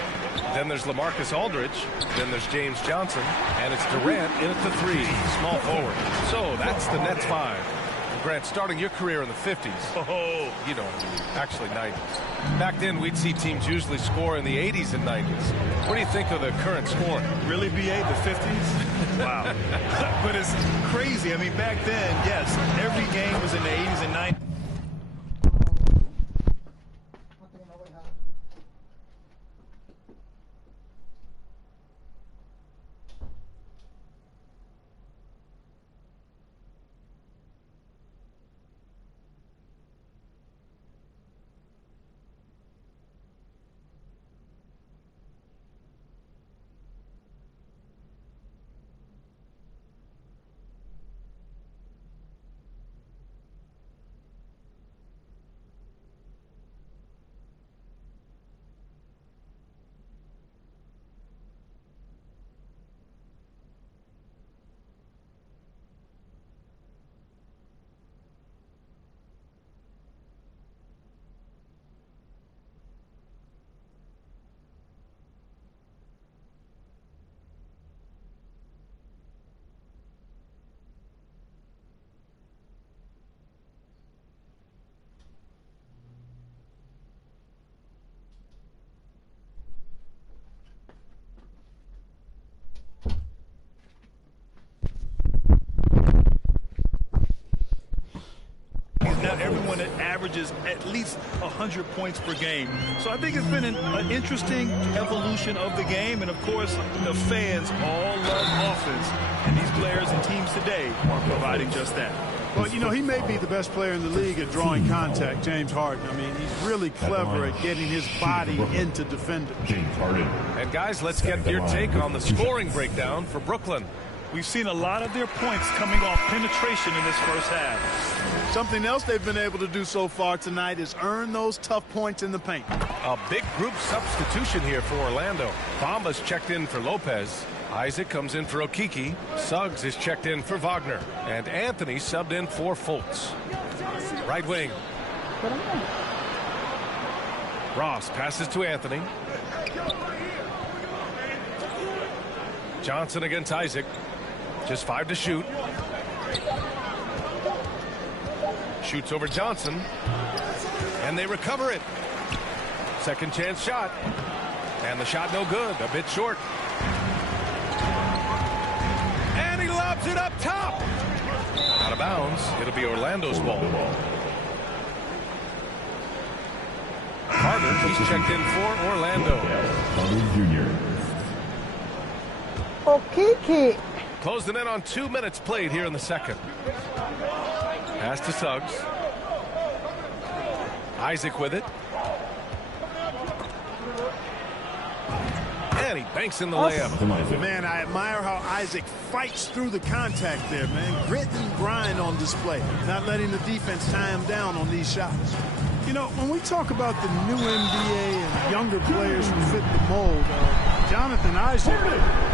Then there's LaMarcus Aldridge. Then there's James Johnson. And it's Durant in at the 3, small forward. So that's the Nets 5. Grant, starting your career in the 50s. Oh, you know, actually 90s. Back then, we'd see teams usually score in the 80s and 90s. What do you think of the current scoring? Really, B.A., the 50s? Wow. But it's crazy. I mean, back then, yes, every game was in the 80s and 90s. averages at least 100 points per game. So I think it's been an interesting evolution of the game. And, of course, the fans all love offense. And these players and teams today are providing just that. Well, you know, he may be the best player in the league at drawing contact, James Harden. I mean, he's really clever at getting his body into defenders. James Harden. And, guys, let's get your take on the scoring breakdown for Brooklyn. We've seen a lot of their points coming off penetration in this first half. Something else they've been able to do so far tonight is earn those tough points in the paint. A big group substitution here for Orlando. Bamba's checked in for Lopez. Isaac comes in for Okiki. Suggs is checked in for Wagner. And Anthony subbed in for Fultz. Right wing. Ross passes to Anthony. Johnson against Isaac. Just 5 to shoot. Shoots over Johnson. And they recover it. Second chance shot. And the shot no good. A bit short. And he lobs it up top. Out of bounds. It'll be Orlando's ball. Carter, he's checked in for Orlando. Okiki. Closed it in on 2 minutes played here in the second. Pass to Suggs. Isaac with it. And he banks in the layup. Man, I admire how Isaac fights through the contact there, man. Grit and grind on display. Not letting the defense tie him down on these shots. You know, when we talk about the new NBA and younger players who fit the mold, Jonathan Isaac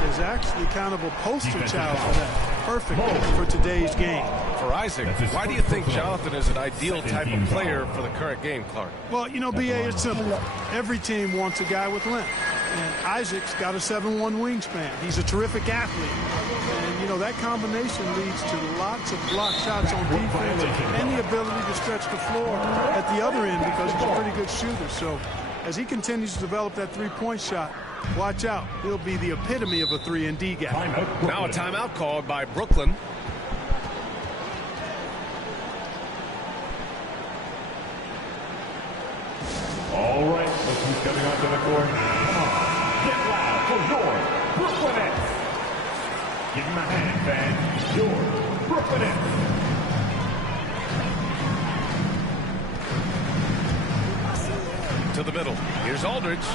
is actually kind of a poster child for that. Perfect for today's game. For Isaac, why do you think Jonathan is an ideal type of player for the current game, Clark? Well, you know, B.A., it's simple. Every team wants a guy with length. And Isaac's got a 7'1" wingspan. He's a terrific athlete. And, you know, that combination leads to lots of block shots on defense and the ability to stretch the floor at the other end because he's a pretty good shooter. So as he continues to develop that three-point shot, watch out. He'll be the epitome of a 3-and-D guy. Now a timeout called by Brooklyn. All right, look who's coming onto the court. Come on, get loud for your Brooklyn Nets. Give him a hand, fans. Your Brooklyn Nets. To the middle. Here's Aldridge.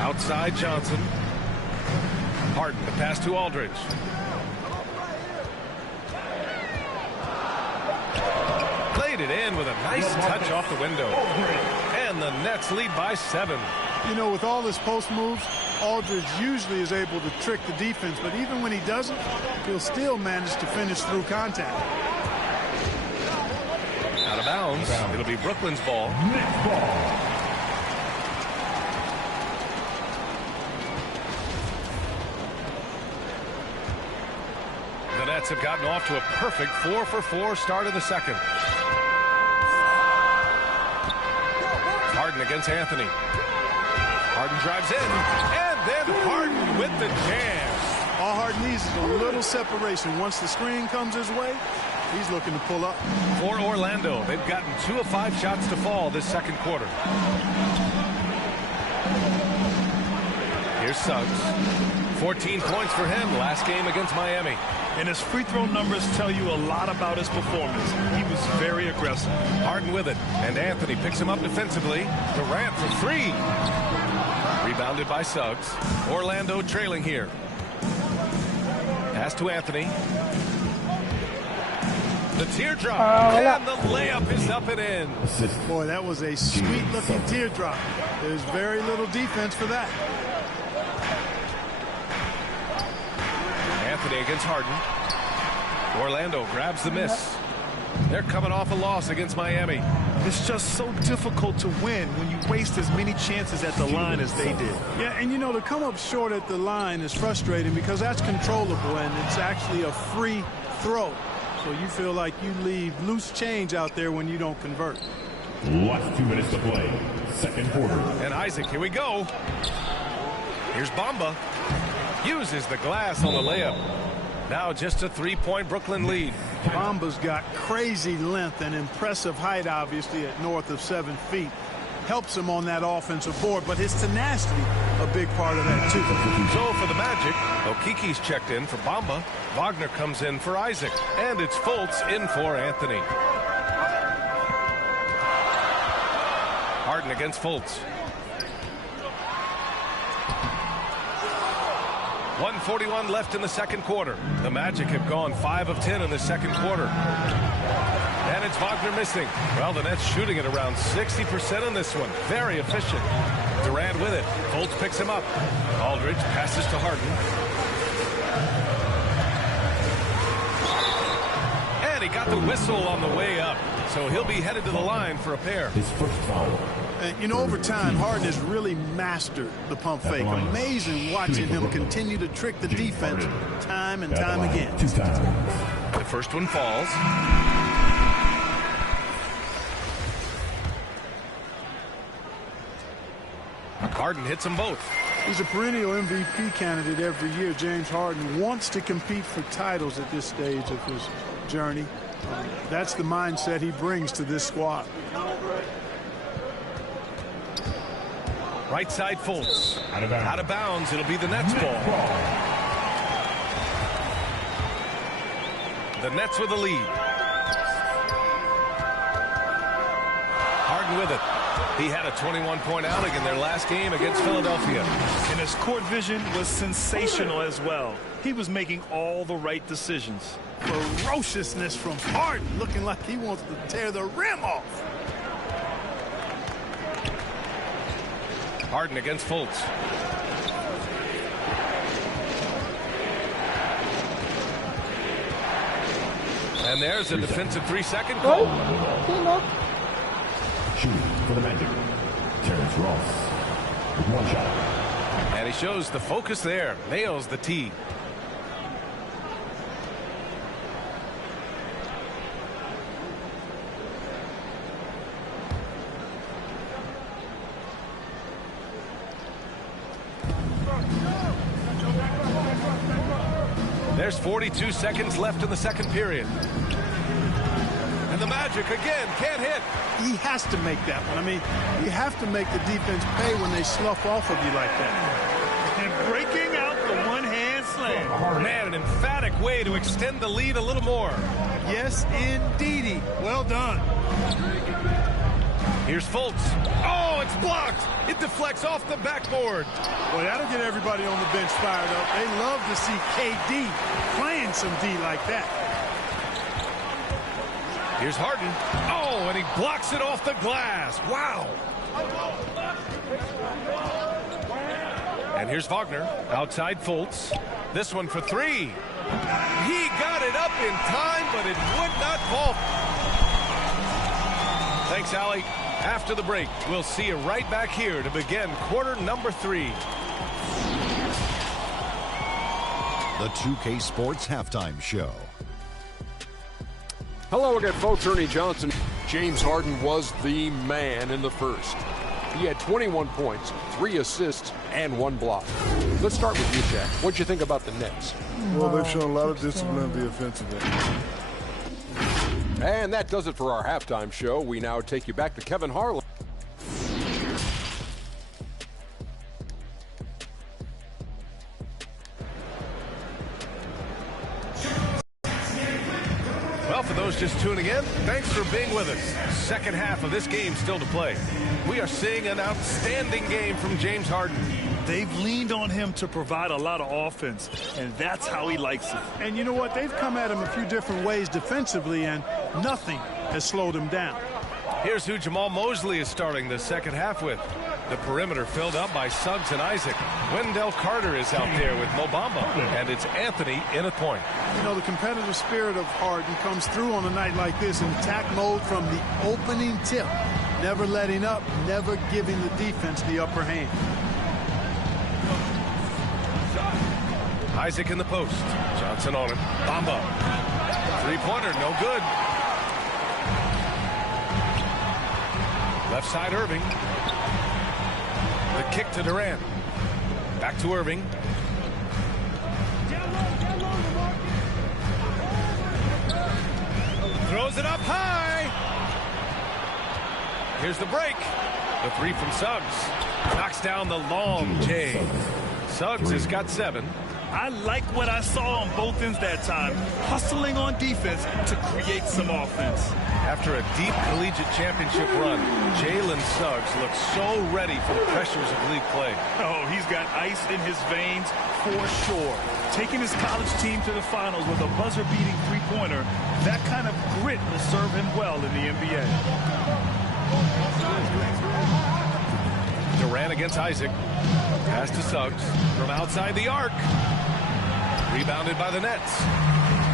Outside Johnson. Harden, the pass to Aldridge. Played it in with a nice touch off the window. And the Nets lead by 7. You know, with all his post moves, Aldridge usually is able to trick the defense, but even when he doesn't, he'll still manage to finish through contact. Out of bounds. It'll be Brooklyn's ball. Next ball. The Nets have gotten off to a perfect 4-for-4 start in the second. Harden against Anthony. Harden drives in, and then Harden with the jam. All Harden needs is a little separation. Once the screen comes his way, he's looking to pull up. For Orlando, they've gotten 2 of 5 shots to fall this second quarter. Here's Suggs. 14 points for him last game against Miami. And his free throw numbers tell you a lot about his performance. He was very aggressive. Harden with it, and Anthony picks him up defensively. Durant for 3. Rebounded by Suggs. Orlando trailing here. Pass to Anthony. The teardrop, and the layup is up and in. Boy, that was a sweet-looking teardrop. There's very little defense for that. Anthony against Harden. Orlando grabs the miss. They're coming off a loss against Miami. It's just so difficult to win when you waste as many chances at the line as they did. Yeah, and you know, to come up short at the line is frustrating because that's controllable and it's actually a free throw. So you feel like you leave loose change out there when you don't convert. Last 2 minutes to play. Second quarter. And Isaac, here we go. Here's Bamba. Uses the glass on the layup. Now just a 3-point Brooklyn lead. Bamba's got crazy length and impressive height, obviously, at north of 7 feet. Helps him on that offensive board, but his tenacity, a big part of that, too. So for the Magic, Okiki's checked in for Bamba. Wagner comes in for Isaac. And it's Fultz in for Anthony. Harden against Fultz. 1:41 left in the second quarter. The Magic have gone 5 of 10 in the second quarter. And it's Wagner missing. Well, the Nets shooting at around 60% in this one. Very efficient. Durant with it. Fultz picks him up. Aldridge passes to Harden. And he got the whistle on the way up. So he'll be headed to the line for a pair. His first foul. You know, over time, Harden has really mastered the pump fake. Amazing watching him continue to trick the defense time and time again. The first one falls. Harden hits them both. He's a perennial MVP candidate every year. James Harden wants to compete for titles at this stage of his journey. That's the mindset he brings to this squad. Right side Fultz. Out of bounds. It'll be the Nets ball. The Nets with the lead. Harden with it. He had a 21-point outing in their last game against Philadelphia. And his court vision was sensational as well. He was making all the right decisions. Ferociousness from Harden, looking like he wants to tear the rim off. Harden against Fultz. And there's a defensive 3-second call. Shooting for the Magic, Terrence Ross with one shot. And he shows the focus there. Nails the tee. There's 42 seconds left in the second period. And the Magic again can't hit. He has to make that one. I mean, you have to make the defense pay when they slough off of you like that. And breaking out the one-hand slam. Man, an emphatic way to extend the lead a little more. Yes, indeedy. Well done. Here's Fultz. Oh, it's blocked. It deflects off the backboard. Well, that'll get everybody on the bench fired up. They love to see KD playing some D like that. Here's Harden. Oh, and he blocks it off the glass. Wow. And here's Wagner. Outside Fultz. This one for three. He got it up in time, but it would not fall. Thanks, Allie. After the break, we'll see you right back here to begin quarter number 3. The 2K Sports Halftime Show. Hello again, folks. Ernie Johnson. James Harden was the man in the first. He had 21 points, 3 assists, and 1 block. Let's start with you, Shaq. What'd you think about the Nets? Well, they've shown a lot of discipline on the offensive end. And that does it for our halftime show. We now take you back to Kevin Harlan. Well, for those just tuning in, thanks for being with us. Second half of this game still to play. We are seeing an outstanding game from James Harden. They've leaned on him to provide a lot of offense, and that's how he likes it. And you know what? They've come at him a few different ways defensively, and nothing has slowed him down. Here's who Jamal Mosley is starting the second half with. The perimeter filled up by Suggs and Isaac. Wendell Carter is out there with Mo Bamba, and it's Anthony in at point. You know, the competitive spirit of Harden comes through on a night like this in attack mode from the opening tip. Never letting up, never giving the defense the upper hand. Isaac in the post. Johnson on it. Bamba. Three-pointer, no good. Left side, Irving. The kick to Durant. Back to Irving. throws it up high. Here's the break. The three from Suggs. Knocks down the long J. Suggs has got 7. I like what I saw on both ends that time, hustling on defense to create some offense. After a deep collegiate championship run, Jalen Suggs looks so ready for the pressures of league play. Oh, he's got ice in his veins for sure. Taking his college team to the finals with a buzzer-beating three-pointer, that kind of grit will serve him well in the NBA. Durant against Isaac. Pass to Suggs from outside the arc. Rebounded by the Nets.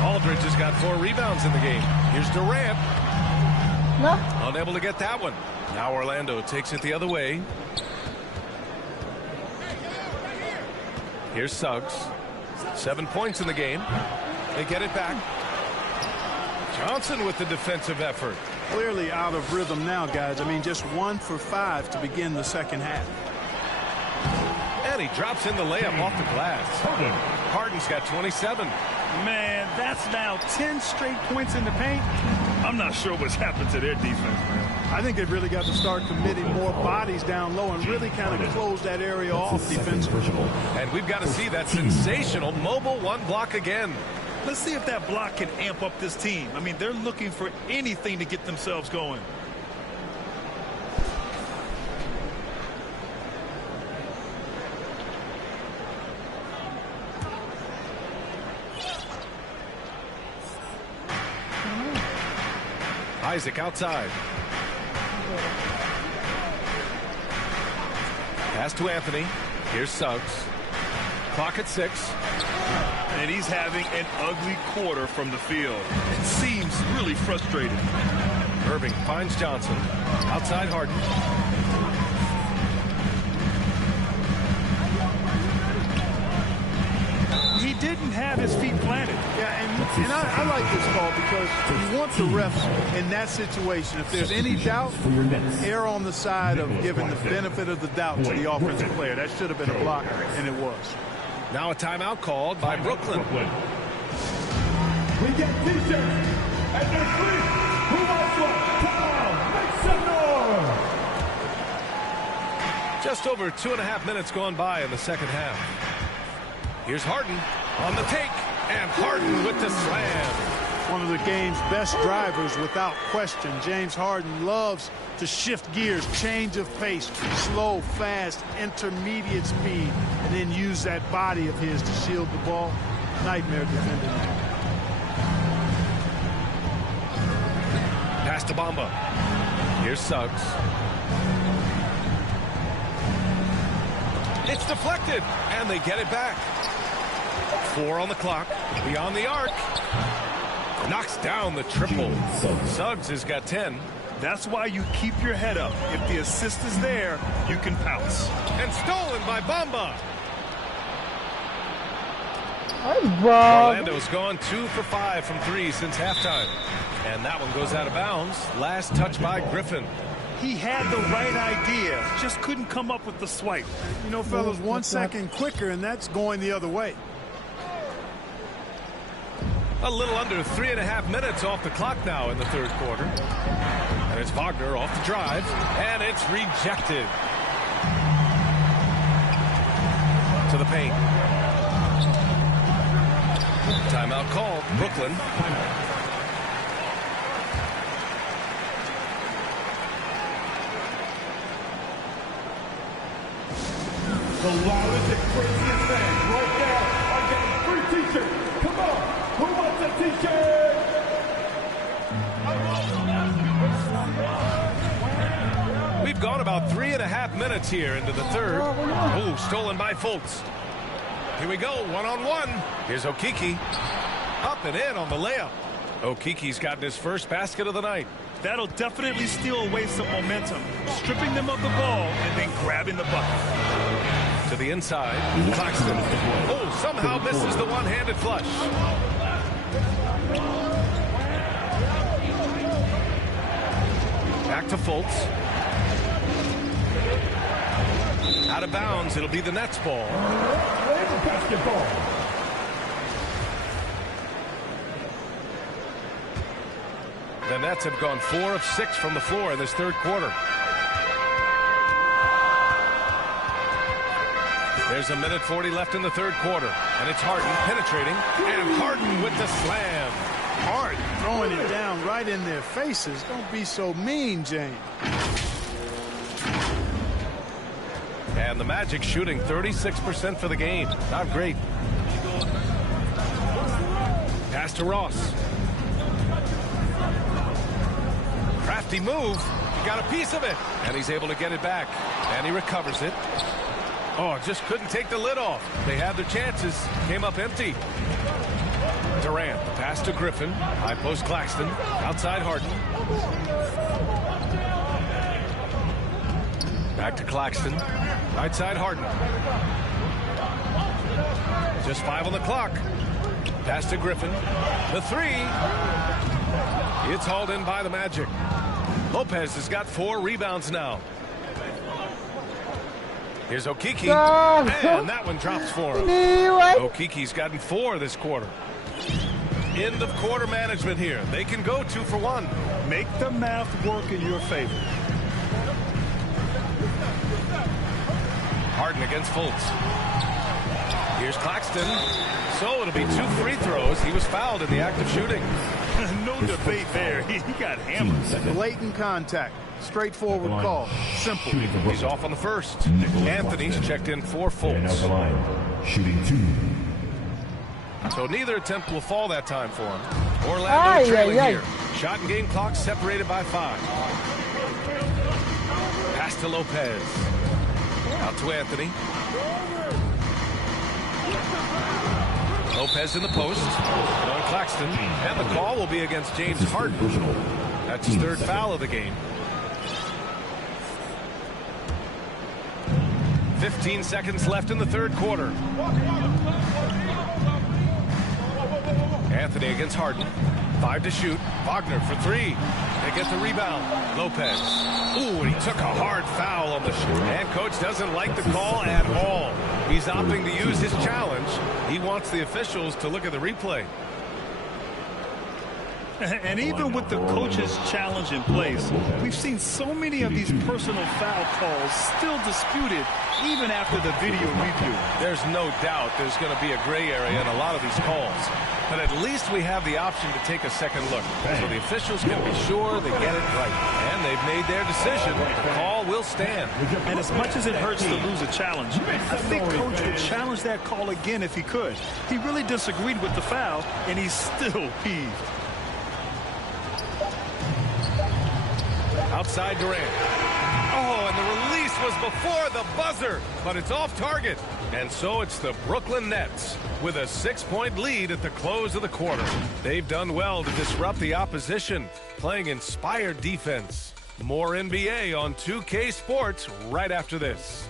Aldridge has got 4 rebounds in the game. Here's Durant. No. Unable to get that one. Now Orlando takes it the other way. Here's Suggs. 7 points in the game. They get it back. Johnson with the defensive effort. Clearly out of rhythm now, guys. I mean, just 1 for 5 to begin the second half. And he drops in the layup off the glass. Harden's got 27. Man, that's now 10 straight points in the paint. I'm not sure what's happened to their defense, man. I think they've really got to start committing more bodies down low and really kind of close that area off defensively. And we've got to see that sensational mobile 1 block again. Let's see if that block can amp up this team. I mean, they're looking for anything to get themselves going. Isaac outside. Pass to Anthony. Here's Suggs. Clock at 6. And he's having an ugly quarter from the field. It seems really frustrating. Irving finds Johnson. Outside Harden. He didn't have his feet planted. Yeah, and I like this call because you want the refs in that situation. If there's any doubt, err on the side of giving the benefit of the doubt to the offensive player. That should have been a block, and it was. Now a timeout called by Brooklyn. We get T-shirts and they're free. Who wants one? Come on, make some noise. Just over 2.5 minutes gone by in the second half. Here's Harden on the take, and Harden with the slam. One of the game's best drivers without question. James Harden loves to shift gears, change of pace, slow, fast, intermediate speed, and then use that body of his to shield the ball. Nightmare defending that. Pass to Bamba. Here's Suggs. It's deflected, and they get it back. 4 on the clock, beyond the arc. Knocks down the triple. Suggs has got 10. That's why you keep your head up. If the assist is there, you can pounce. And stolen by Bamba. Orlando's gone 2 for 5 from 3 since halftime. And that one goes out of bounds. Last touch by Griffin. He had the right idea, just couldn't come up with the swipe. You know, fellas, 1 second quicker, and that's going the other way. A little under 3.5 minutes off the clock now in the third quarter. And it's Wagner off the drive, and it's rejected. To the paint. Timeout called. Brooklyn. The loudest and craziest fans right now are getting free T-shirts. Come on, who wants a T-shirt? We've gone about 3.5 minutes here into the third. Oh, stolen by Fultz. Here we go, 1-on-1. Here's Okeke. Up and in on the layup. Okeke's gotten his first basket of the night. That'll definitely steal away some momentum. Stripping them of the ball and then grabbing the bucket. To the inside, Claxton. Oh, somehow misses the one-handed flush. Back to Fultz. Out of bounds, it'll be the Nets ball. Basketball. The Nets have gone 4 of 6 from the floor in this third quarter. There's 1:40 left in the third quarter, and it's Harden penetrating, and Harden with the slam. Harden throwing it down right in their faces. Don't be so mean, James. And the Magic shooting 36% for the game. Not great. Pass to Ross. Crafty move. He got a piece of it, and he's able to get it back, and he recovers it. Oh, just couldn't take the lid off. They had their chances. Came up empty. Durant, pass to Griffin. High post Claxton. Outside Harden. Back to Claxton. Right side Harden. Just 5 on the clock. Pass to Griffin. The 3. It's hauled in by the Magic. Lopez has got 4 rebounds now. Here's Okeke, and that one drops for him. Okeke's gotten 4 this quarter. End of quarter management here. They can go 2 for 1. Make the math work in your favor. Harden against Fultz. Here's Claxton. So it'll be 2 free throws. He was fouled in the act of shooting. No debate there. He got hammered. Blatant contact. Straightforward call. Simple. He's off on the first. Anthony's checked in for Fultz. Shooting 2. So neither attempt will fall that time for him. Orlando trailing here. Shot and game clock separated by 5. Pass to Lopez. Out to Anthony. Lopez in the post. On Claxton. And the call will be against James Harden. That's his 3rd foul of the game. 15 seconds left in the third quarter. Anthony against Harden. 5 to shoot. Wagner for 3. They get the rebound. Lopez. Ooh, and he took a hard foul on the shot. And coach doesn't like the call at all. He's opting to use his challenge. He wants the officials to look at the replay. And even with the coach's challenge in place, we've seen so many of these personal foul calls still disputed even after the video review. There's no doubt there's going to be a gray area in a lot of these calls. But at least we have the option to take a second look. So the officials can be sure they get it right. And they've made their decision. The call will stand. And as much as it hurts to lose a challenge, I think Coach would challenge that call again if he could. He really disagreed with the foul, and he's still peeved. Outside Durant. Oh, and the release was before the buzzer, but it's off target. And so it's the Brooklyn Nets with a 6-point lead at the close of the quarter. They've done well to disrupt the opposition, playing inspired defense. More NBA on 2K Sports right after this.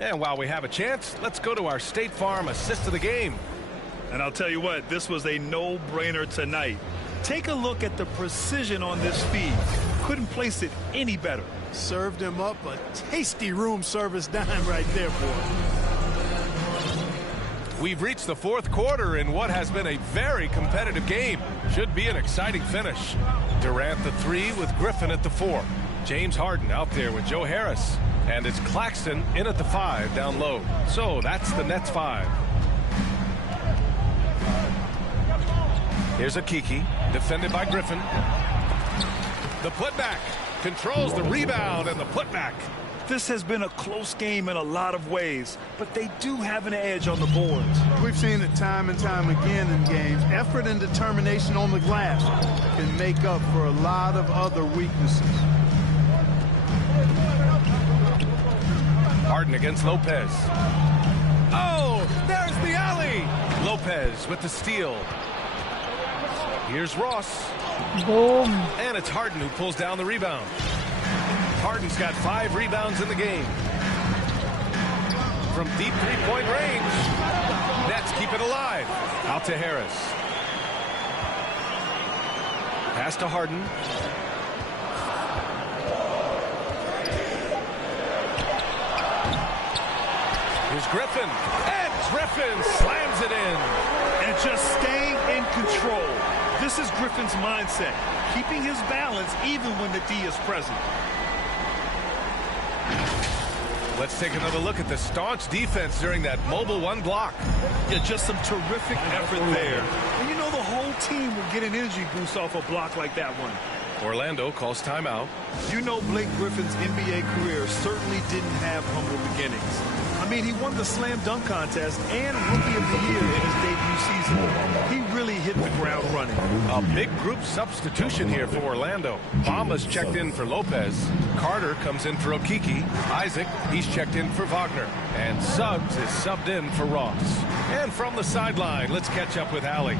And while we have a chance, let's go to our State Farm assist of the game. And I'll tell you what, this was a no-brainer tonight. Take a look at the precision on this feed. Couldn't place it any better. Served him up a tasty room service dime right there, boy. We've reached the fourth quarter in what has been a very competitive game. Should be an exciting finish. Durant the 3 with Griffin at the 4. James Harden out there with Joe Harris. And it's Claxton in at the 5 down low. So that's the Nets 5. Here's Okeke, defended by Griffin. The putback controls the rebound and the putback. This has been a close game in a lot of ways, but they do have an edge on the boards. We've seen it time and time again in games. Effort and determination on the glass can make up for a lot of other weaknesses. Harden against Lopez. Oh, there's the alley. Lopez with the steal. Here's Ross. Boom. And it's Harden who pulls down the rebound. Harden's got 5 rebounds in the game. from deep three-point range. Nets keep it alive. Out to Harris. Pass to Harden. Here's Griffin. And Griffin slams it in. And just staying in control. This is Griffin's mindset. Keeping his balance even when the D is present. Let's take another look at the staunch defense during that mobile one block. Yeah, just some terrific effort there. And you know the whole team will get an energy boost off a block like that one. Orlando calls timeout. You know Blake Griffin's NBA career certainly didn't have humble beginnings. I mean, he won the slam dunk contest and Rookie of the Year in his debut season. He really hit the ground running. A big group substitution here for Orlando. Bamba's checked in for Lopez. Carter comes in for Okiki. Isaac, he's checked in for Wagner. And Suggs is subbed in for Ross. And from the sideline, let's catch up with Allie.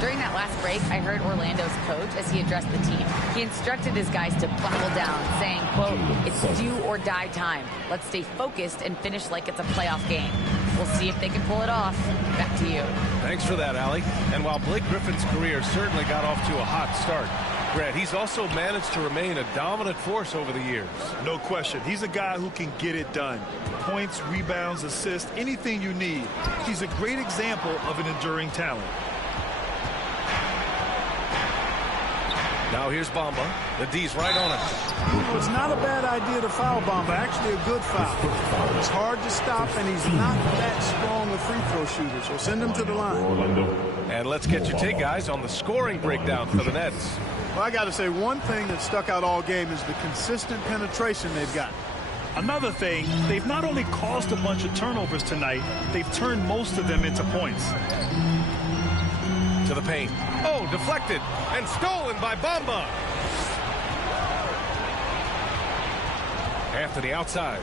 During that last break, I heard Orlando's coach as he addressed the team. He instructed his guys to buckle down, saying, quote, "It's do or die time. Let's stay focused and finish like it's a playoff game." We'll see if they can pull it off. Back to you. Thanks for that, Allie. And while Blake Griffin's career certainly got off to a hot start, Grant, he's also managed to remain a dominant force over the years. No question. He's a guy who can get it done. Points, rebounds, assists, anything you need. He's a great example of an enduring talent. Now here's Bamba. The D's right on him. It's not a bad idea to foul Bamba. Actually a good foul. It's hard to stop, and he's not that strong a free throw shooter, so send him to the line. And let's get your take, guys, on the scoring breakdown for the Nets. Well, I got to say, one thing that stuck out all game is the consistent penetration they've got. Another thing, they've not only caused a bunch of turnovers tonight, they've turned most of them into points. To the paint. Oh, deflected and stolen by Bamba. Anthony outside.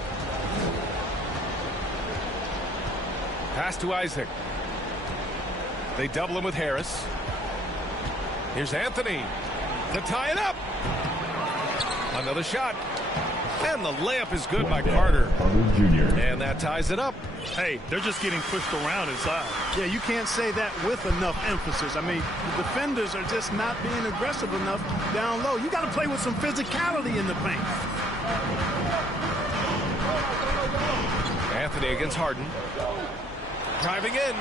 Pass to Isaac. They double him with Harris. Here's Anthony to tie it up. Another shot. And the layup is good by Carter. And that ties it up. Hey, they're just getting pushed around inside. Yeah, you can't say that with enough emphasis. I mean, the defenders are just not being aggressive enough down low. You got to play with some physicality in the paint. Anthony against Harden. Driving in.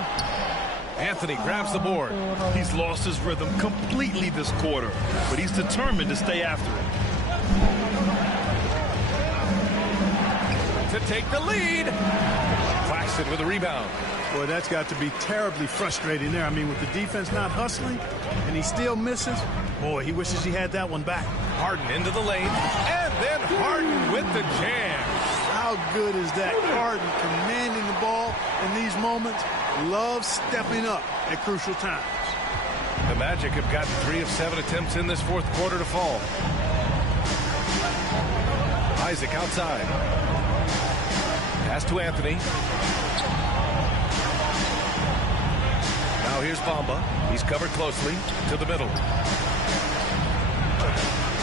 Anthony grabs the board. He's lost his rhythm completely this quarter, but he's determined to stay after it. To take the lead. Claxton with a rebound. Boy, that's got to be terribly frustrating there. I mean, with the defense not hustling and he still misses, boy, he wishes he had that one back. Harden into the lane, and then Harden with the jam. How good is that? Harden commanding the ball in these moments, loves stepping up at crucial times. The Magic have gotten 3 of 7 attempts in this fourth quarter to fall. Isaac outside. Pass to Anthony. Now here's Bamba. He's covered closely to the middle.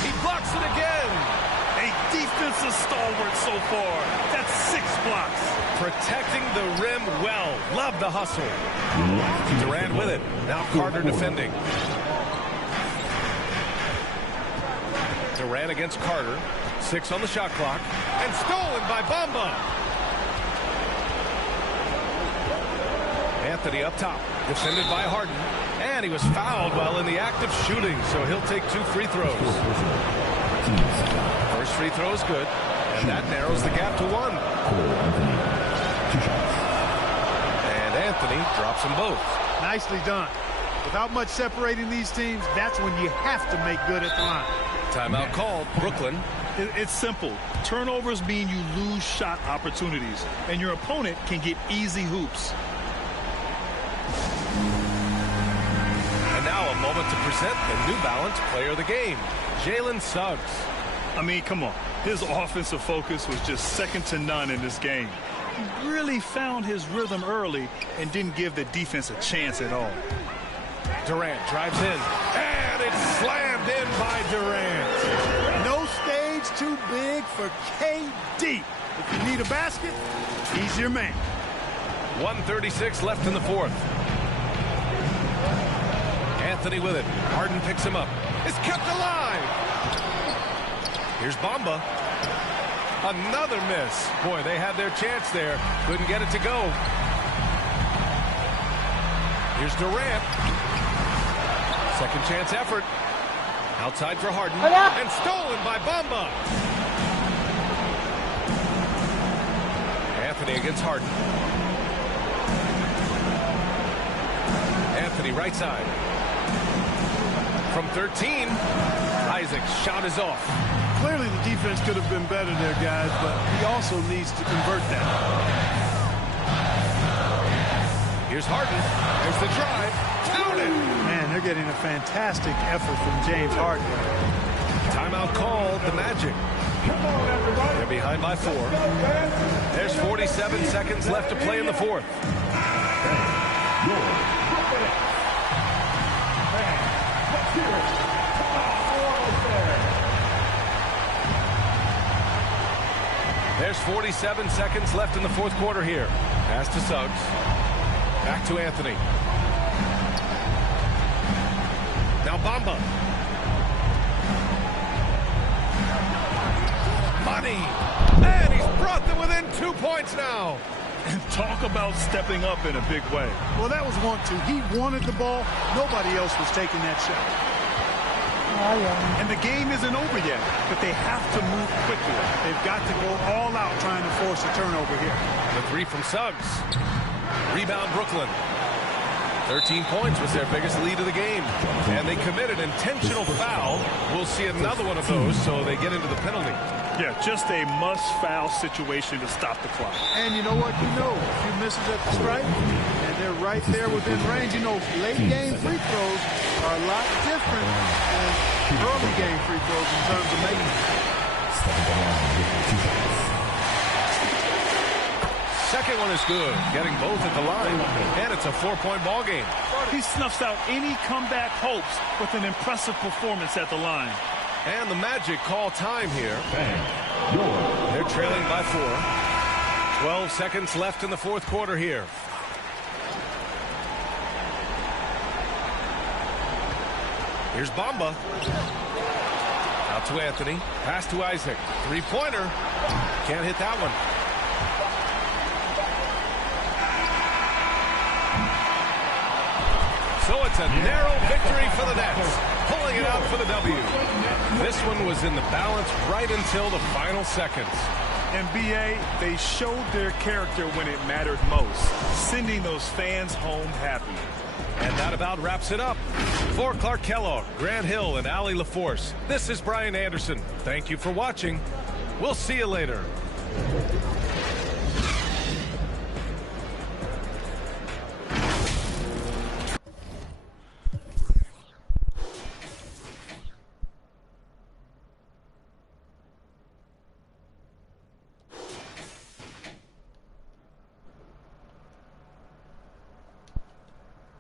He blocks it again. A defensive stalwart so far. That's 6 blocks. Protecting the rim well. Love the hustle. Durant with it. Now Carter defending. Durant against Carter. 6 on the shot clock. And stolen by Bamba. Anthony up top, defended by Harden, and he was fouled while in the act of shooting, so he'll take 2 free throws. First free throw is good, and that narrows the gap to 1. And Anthony drops them both. Nicely done. Without much separating these teams, that's when you have to make good at the line. Timeout called, Brooklyn. It's simple. Turnovers mean you lose shot opportunities, and your opponent can get easy hoops. And now a moment to present the New Balance Player of the Game, Jalen Suggs. I mean, come on. His offensive focus was just second to none in this game. He really found his rhythm early and didn't give the defense a chance at all. Durant drives in, and it's slammed in by Durant. No stage too big for KD. If you need a basket, he's your man. 1:36 left in the fourth. Anthony with it. Harden picks him up. It's kept alive. Here's Bamba. Another miss. Boy, they had their chance there. Couldn't get it to go. Here's Durant. Second chance effort. Outside for Harden. And stolen by Bamba. Anthony against Harden. Anthony right side. From 13. Isaac's shot is off. Clearly the defense could have been better there, guys, but he also needs to convert that. Here's Harden. There's the drive. Counted. Man, they're getting a fantastic effort from James Harden. Timeout called the Magic. They're behind by 4. There's 47 seconds left to play in the fourth. There's 47 seconds left in the fourth quarter here. Pass to Suggs. Back to Anthony. Now Bamba. Money. And he's brought them within 2 points now. And talk about stepping up in a big way. Well, that was 1-2. He wanted the ball. Nobody else was taking that shot. And the game isn't over yet, but they have to move quickly. They've got to go all out trying to force a turnover here. The three from Suggs. Rebound Brooklyn. 13 points was their biggest lead of the game. And they committed intentional foul. We'll see another one of those, so they get into the penalty. Yeah, just a must-foul situation to stop the clock. And you know what? A few misses at the stripe, and they're right there within range. Late-game free throws are a lot different than early-game free throws in terms of making them. Second one is good, getting both at the line, and it's a 4-point ball game. He snuffs out any comeback hopes with an impressive performance at the line. And the Magic call time here. They're trailing by 4. 12 seconds left in the fourth quarter here. Here's Bamba. Out to Anthony. Pass to Isaac. Three-pointer. Can't hit that one. So it's a narrow victory for the Nets, pulling it out for the W. This one was in the balance right until the final seconds. NBA, they showed their character when it mattered most, sending those fans home happy. And that about wraps it up. For Clark Kellogg, Grant Hill, and Allie LaForce, this is Brian Anderson. Thank you for watching. We'll see you later.